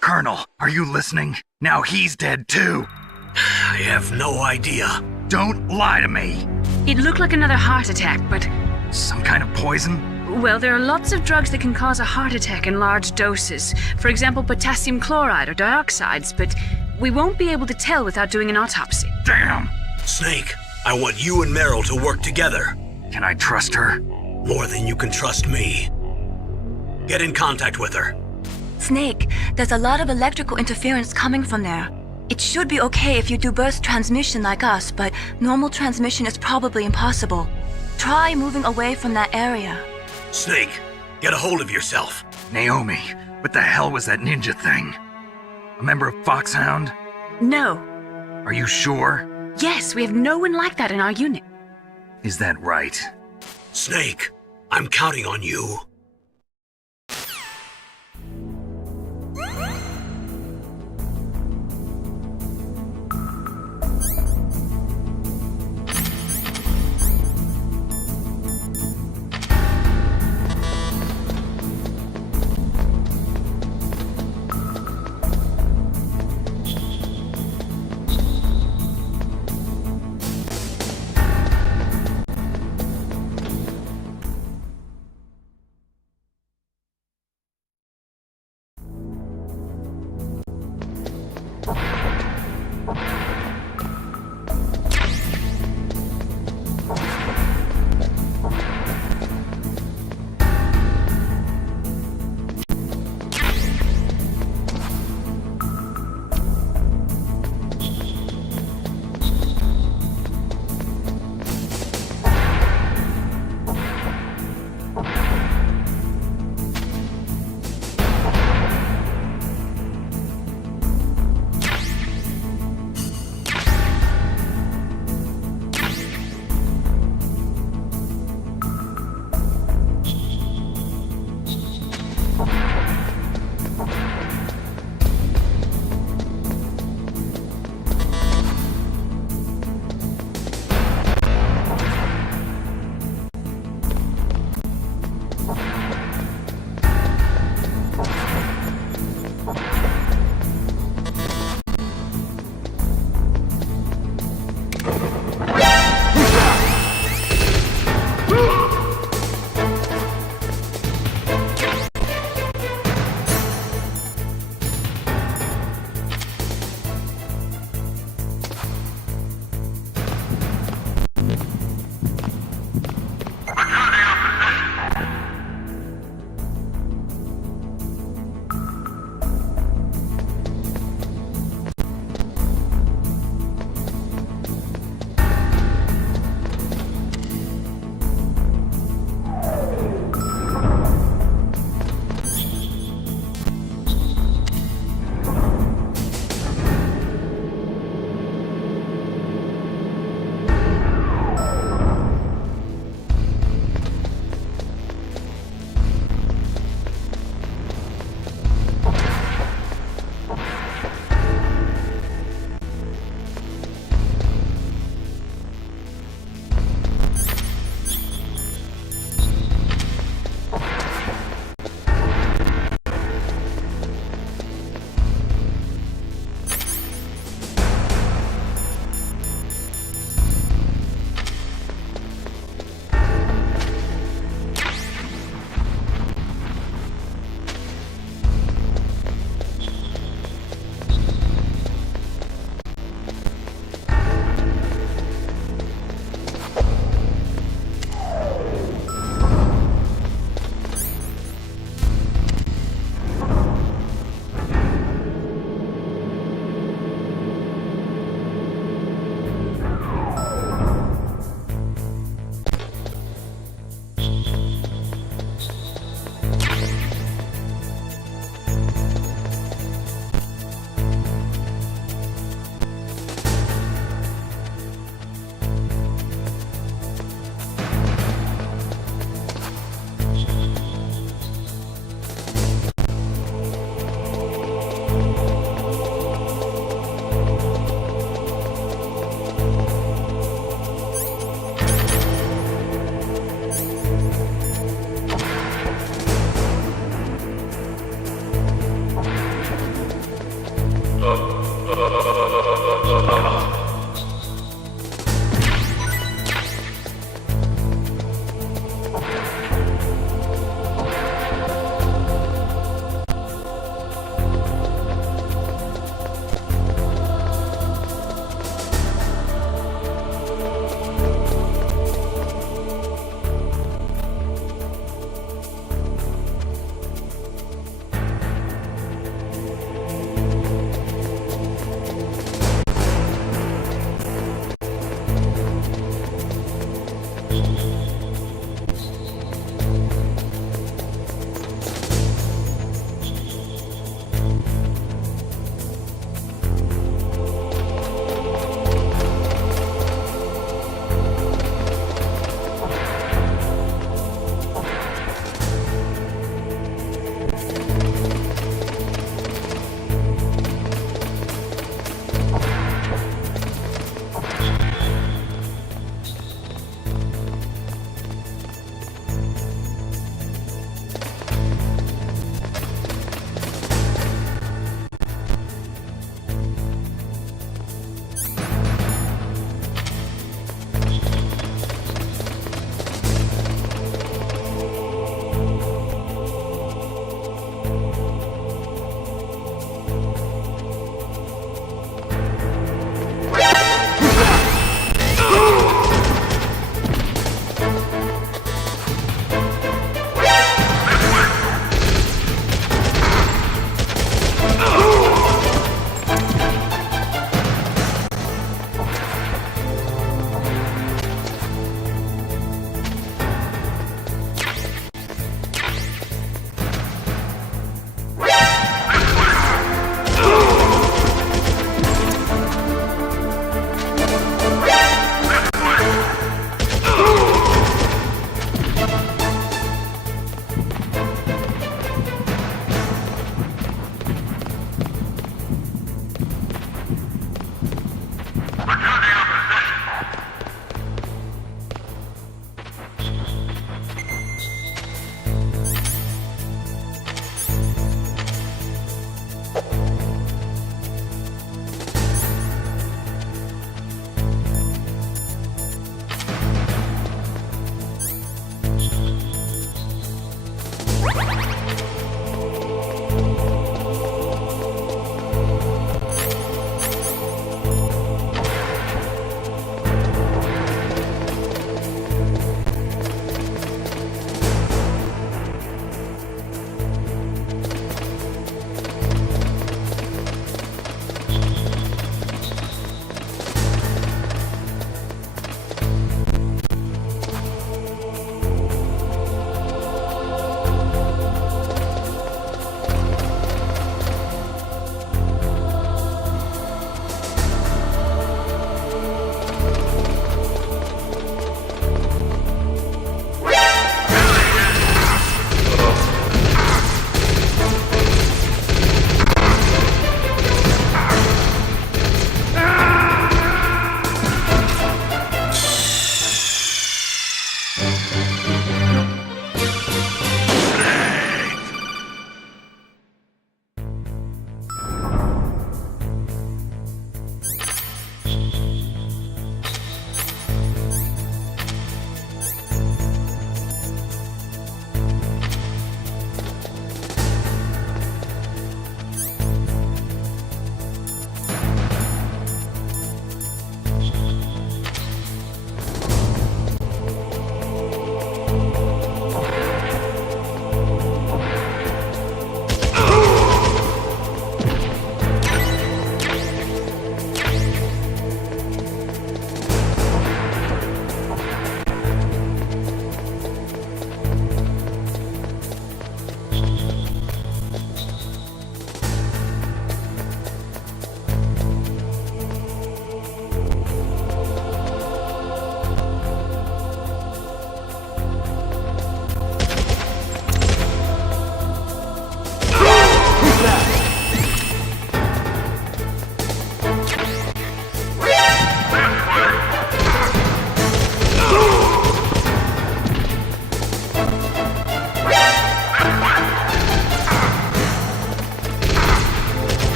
Colonel, are you listening? Now he's dead too. I have no idea. Don't lie to me. It looked like another heart attack, but... Some kind of poison? Well, there are lots of drugs that can cause a heart attack in large doses. For example, potassium chloride or dioxides, but we won't be able to tell without doing an autopsy. Damn! Snake, I want you and Meryl to work together. Can I trust her? More than you can trust me. Get in contact with her. Snake, there's a lot of electrical interference coming from there. It should be okay if you do burst transmission like us, but normal transmission is probably impossible. Try moving away from that area. Snake, get a hold of yourself. Naomi, what the hell was that ninja thing? A member of Foxhound? No. Are you sure? Yes, we have no one like that in our unit. Is that right? Snake, I'm counting on you.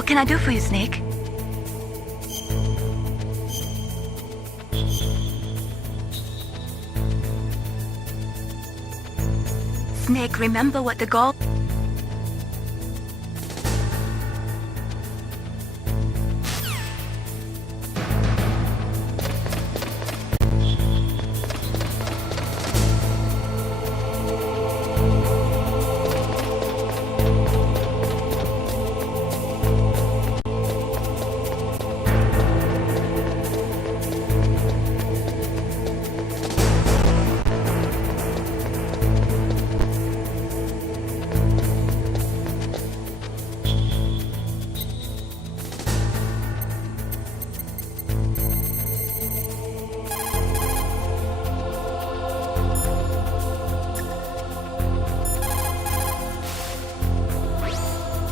What can I do for you, Snake? Snake, remember what the goal...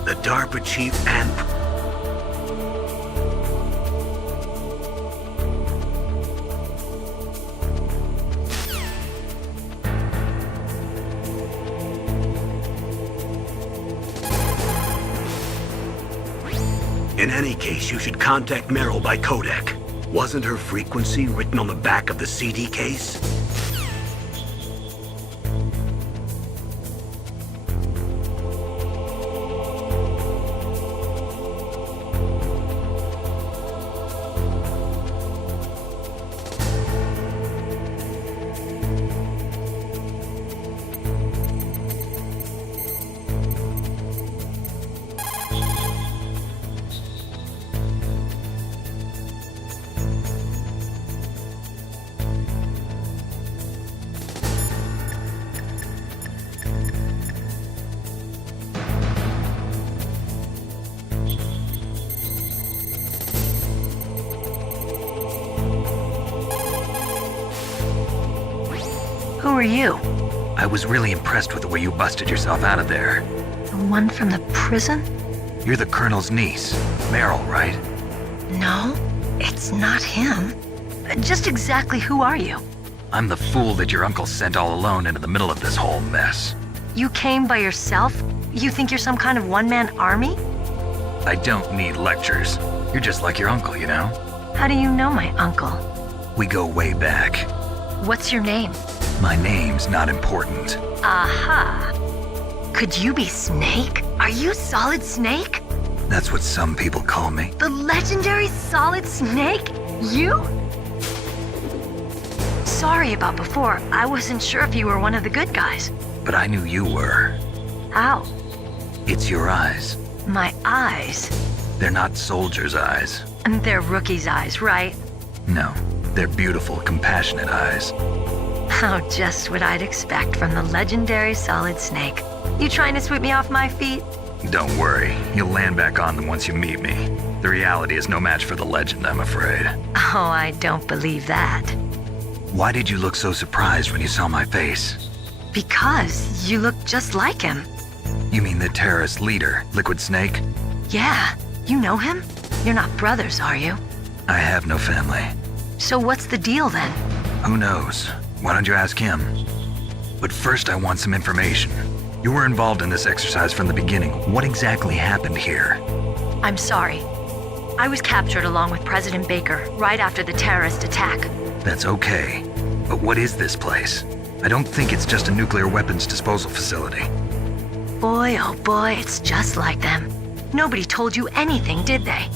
The DARPA chief and... In any case, you should contact Meryl by codec. Wasn't her frequency written on the back of the CD case? Who are you? I was really impressed with the way you busted yourself out of there. The one from the prison? You're the Colonel's niece, Meryl, right? No, it's not him. Just exactly who are you? I'm the fool that your uncle sent all alone into the middle of this whole mess. You came by yourself? You think you're some kind of one-man army? I don't need lectures. You're just like your uncle, you know? How do you know my uncle? We go way back. What's your name? My name's not important. Aha. Could you be Snake? Are you Solid Snake? That's what some people call me. The legendary Solid Snake? You? Sorry about before. I wasn't sure if you were one of the good guys. But I knew you were. How? It's your eyes. My eyes? They're not soldiers' eyes. And they're rookies' eyes, right? No, they're beautiful, compassionate eyes. Oh, just what I'd expect from the legendary Solid Snake. You trying to sweep me off my feet? Don't worry, you'll land back on them once you meet me. The reality is no match for the legend, I'm afraid. Oh, I don't believe that. Why did you look so surprised when you saw my face? Because you look just like him. You mean the terrorist leader, Liquid Snake? Yeah, you know him? You're not brothers, are you? I have no family. So what's the deal then? Who knows? Why don't you ask him? But first I want some information. You were involved in this exercise from the beginning. What exactly happened here? I'm sorry. I was captured along with President Baker right after the terrorist attack. That's okay. But what is this place? I don't think it's just a nuclear weapons disposal facility. Boy, oh boy, it's just like them. Nobody told you anything, did they?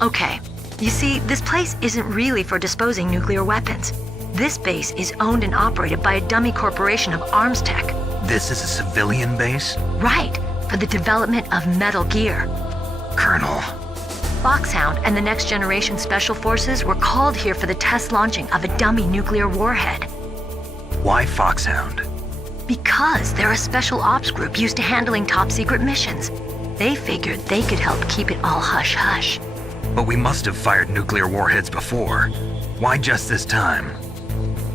Okay, you see, this place isn't really for disposing nuclear weapons. This base is owned and operated by a dummy corporation of arms tech. This is a civilian base? Right, for the development of Metal Gear. Colonel. Foxhound and the Next Generation Special Forces were called here for the test launching of a dummy nuclear warhead. Why Foxhound? Because they're a special ops group used to handling top-secret missions. They figured they could help keep it all hush-hush. But we must have fired nuclear warheads before. Why just this time?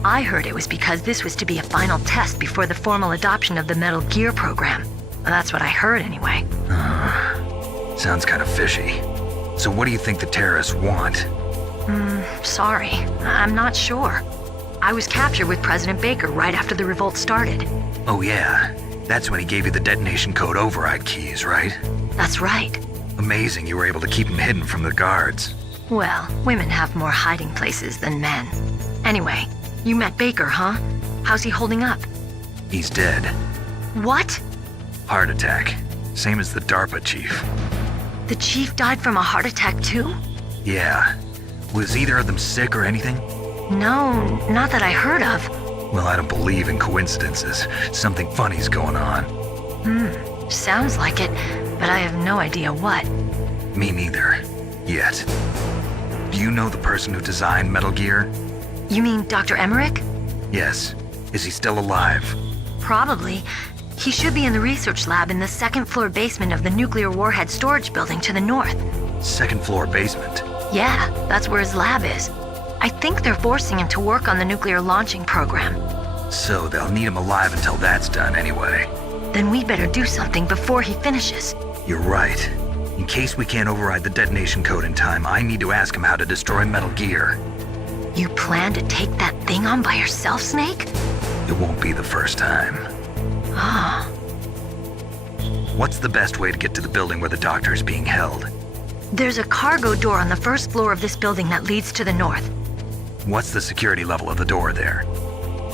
I heard it was because this was to be a final test before the formal adoption of the Metal Gear program. That's what I heard anyway. Sounds kind of fishy. So what do you think the terrorists want? Sorry. I'm not sure. I was captured with President Baker right after the revolt started. Oh yeah, that's when he gave you the detonation code override keys, right? That's right. Amazing you were able to keep him hidden from the guards. Well, women have more hiding places than men. Anyway, you met Baker, huh? How's he holding up? He's dead. What? Heart attack. Same as the DARPA chief. The chief died from a heart attack too? Yeah. Was either of them sick or anything? No, not that I heard of. Well, I don't believe in coincidences. Something funny's going on. Sounds like it, but I have no idea what. Me neither. Yet. Do you know the person who designed Metal Gear? You mean Dr. Emmerich? Yes. Is he still alive? Probably. He should be in the research lab in the second-floor basement of the nuclear warhead storage building to the north. Second floor basement? Yeah, that's where his lab is. I think they're forcing him to work on the nuclear launching program. So they'll need him alive until that's done anyway. Then we better do something before he finishes. You're right. In case we can't override the detonation code in time, I need to ask him how to destroy Metal Gear. You plan to take that thing on by yourself, Snake? It won't be the first time. Ah. What's the best way to get to the building where the doctor is being held? There's a cargo door on the first floor of this building that leads to the north. What's the security level of the door there?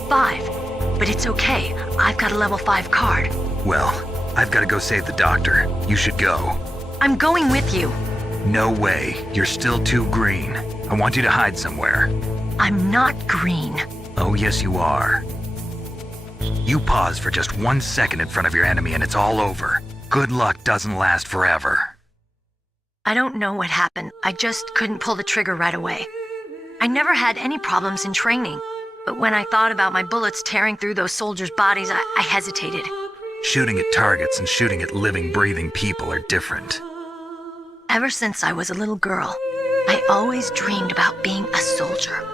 5. But it's okay. I've got a level 5 card. Well, I've got to go save the doctor. You should go. I'm going with you. No way. You're still too green. I want you to hide somewhere. I'm not green. Oh, yes, you are. You pause for just 1 second in front of your enemy and it's all over. Good luck doesn't last forever. I don't know what happened. I just couldn't pull the trigger right away. I never had any problems in training, but when I thought about my bullets tearing through those soldiers' bodies, I hesitated. Shooting at targets and shooting at living, breathing people are different. Ever since I was a little girl, I always dreamed about being a soldier.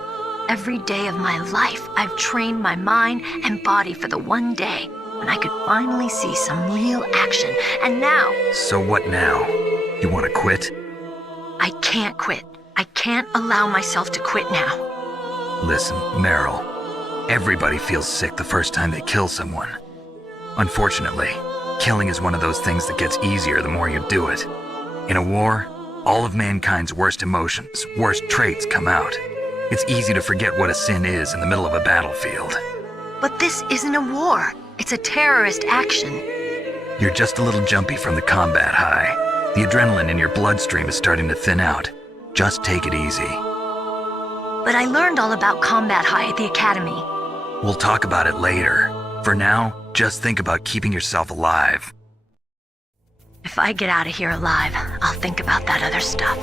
Every day of my life, I've trained my mind and body for the one day when I could finally see some real action, and now... So what now? You want to quit? I can't quit. I can't allow myself to quit now. Listen, Meryl, everybody feels sick the first time they kill someone. Unfortunately, killing is one of those things that gets easier the more you do it. In a war, all of mankind's worst emotions, worst traits come out. It's easy to forget what a sin is in the middle of a battlefield. But this isn't a war. It's a terrorist action. You're just a little jumpy from the combat high. The adrenaline in your bloodstream is starting to thin out. Just take it easy. But I learned all about combat high at the academy. We'll talk about it later. For now, just think about keeping yourself alive. If I get out of here alive, I'll think about that other stuff.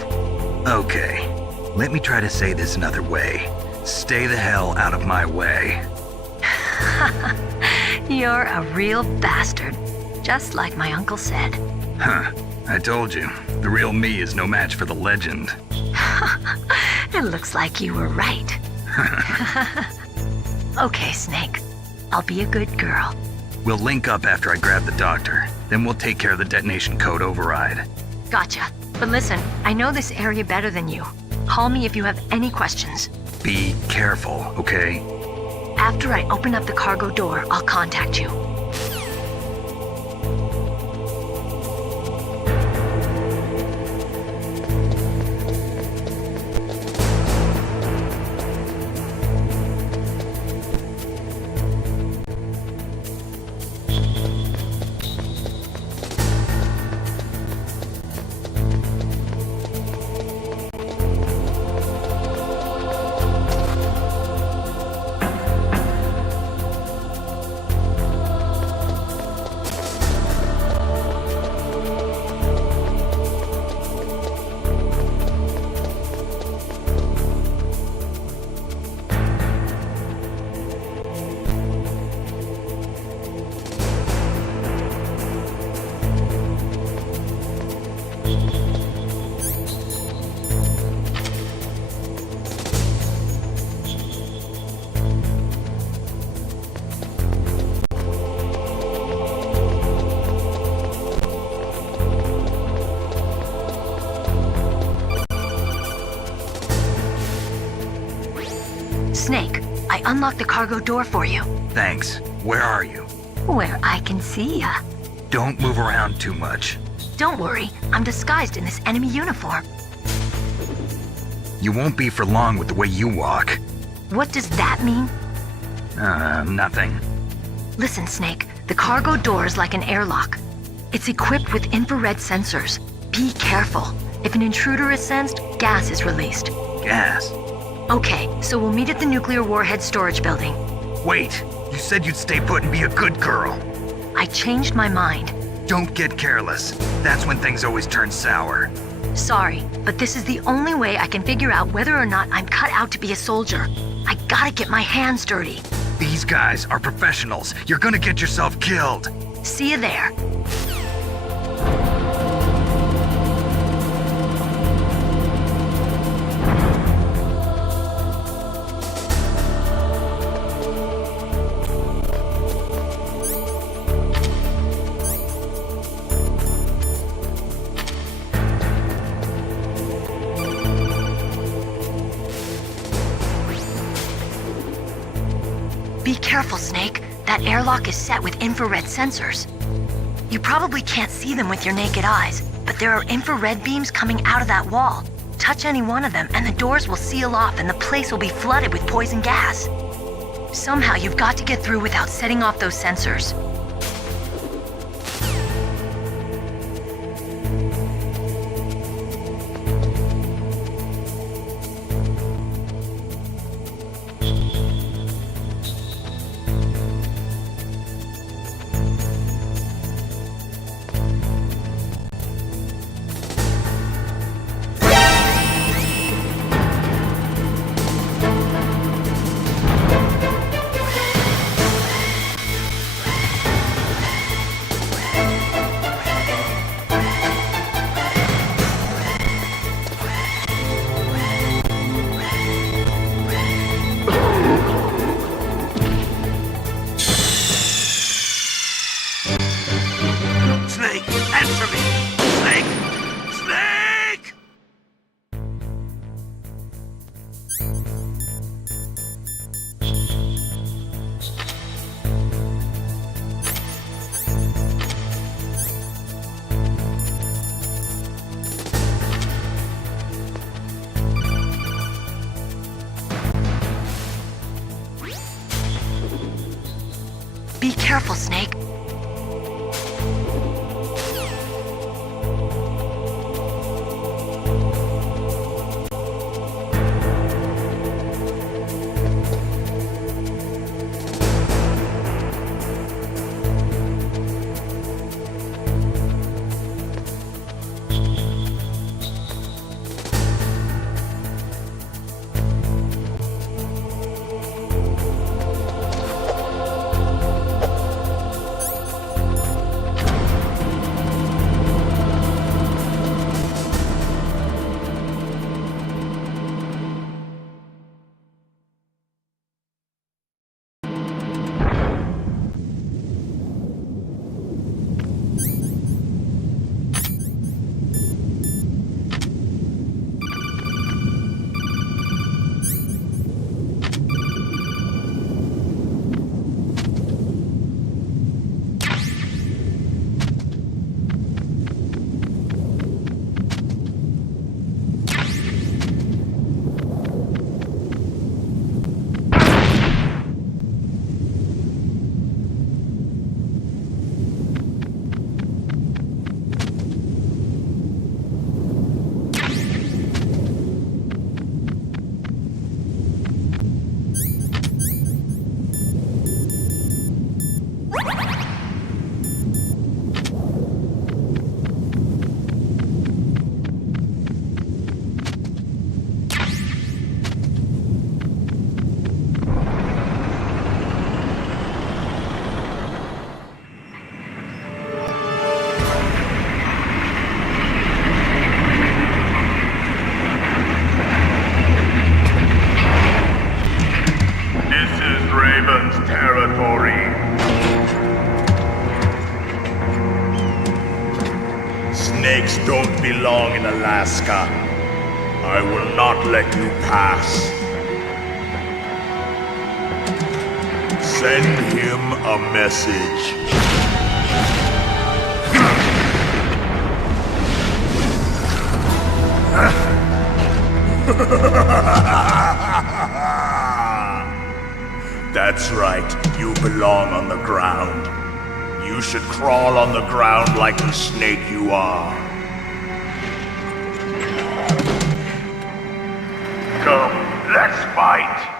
Okay. Let me try to say this another way. Stay the hell out of my way. You're a real bastard. Just like my uncle said. Huh. I told you, the real me is no match for the legend. It looks like you were right. Okay, Snake. I'll be a good girl. We'll link up after I grab the doctor. Then we'll take care of the detonation code override. Gotcha. But listen, I know this area better than you. Call me if you have any questions. Be careful, okay? After I open up the cargo door, I'll contact you. Snake, I unlocked the cargo door for you. Thanks. Where are you? Where I can see ya. Don't move around too much. Don't worry, I'm disguised in this enemy uniform. You won't be for long with the way you walk. What does that mean? Nothing. Listen, Snake, the cargo door is like an airlock. It's equipped with infrared sensors. Be careful. If an intruder is sensed, gas is released. Gas? Okay, so we'll meet at the nuclear warhead storage building. Wait, you said you'd stay put and be a good girl. I changed my mind. Don't get careless. That's when things always turn sour. Sorry, but this is the only way I can figure out whether or not I'm cut out to be a soldier. I gotta get my hands dirty. These guys are professionals. You're gonna get yourself killed. See you there. Be careful, Snake. That airlock is set with infrared sensors. You probably can't see them with your naked eyes, but there are infrared beams coming out of that wall. Touch any one of them and the doors will seal off and the place will be flooded with poison gas. Somehow you've got to get through without setting off those sensors. Snake, answer me! Snake! Snake! Be careful, Snake. Snakes don't belong in Alaska. I will not let you pass. Send him a message. That's right, you belong on the ground. You should crawl on the ground like the snake you are. Come, let's fight!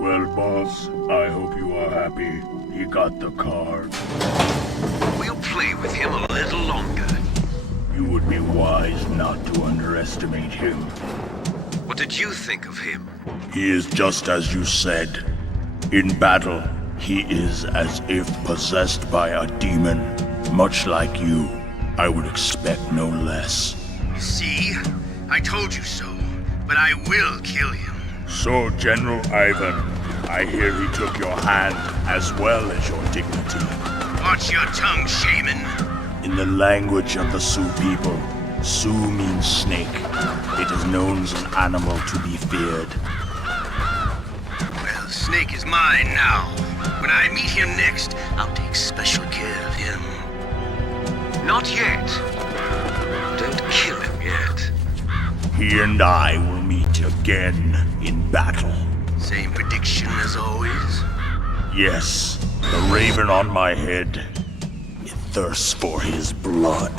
Well, boss, I hope you are happy. He got the card. We'll play with him a little longer. You would be wise not to underestimate him. What did you think of him? He is just as you said. In battle, he is as if possessed by a demon. Much like you, I would expect no less. See? I told you so. But I will kill him. So, General Ivan, I hear he took your hand as well as your dignity. Watch your tongue, shaman. In the language of the Sioux people, Sioux means snake. It is known as an animal to be feared. Well, Snake is mine now. When I meet him next, I'll take special care of him. Not yet. Don't kill him yet. He and I will meet again in battle. Same prediction as always? Yes, the raven on my head. It thirsts for his blood.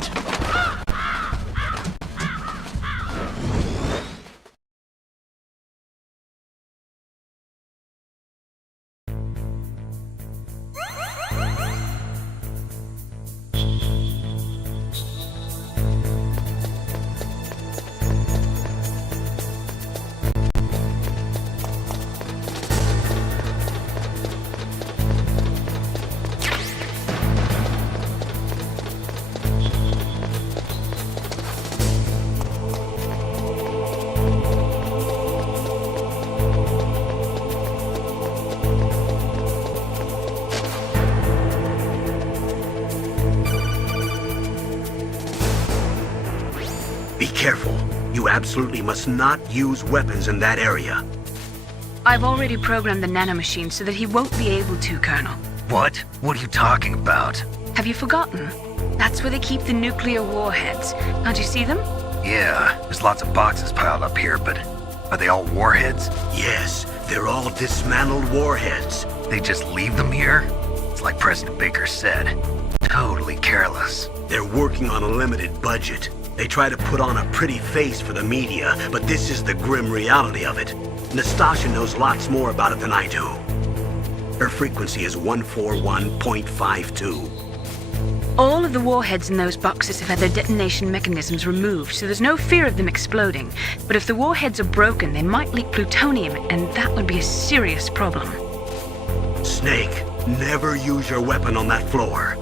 Be careful. You absolutely must not use weapons in that area. I've already programmed the nanomachine so that he won't be able to, Colonel. What? What are you talking about? Have you forgotten? That's where they keep the nuclear warheads. Can't you see them? Yeah, there's lots of boxes piled up here, but are they all warheads? Yes, they're all dismantled warheads. They just leave them here? It's like President Baker said. Totally careless. They're working on a limited budget. They try to put on a pretty face for the media, but this is the grim reality of it. Nastasha knows lots more about it than I do. Her frequency is 141.52. All of the warheads in those boxes have had their detonation mechanisms removed, so there's no fear of them exploding. But if the warheads are broken, they might leak plutonium, and that would be a serious problem. Snake, never use your weapon on that floor.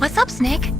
What's up, Snake?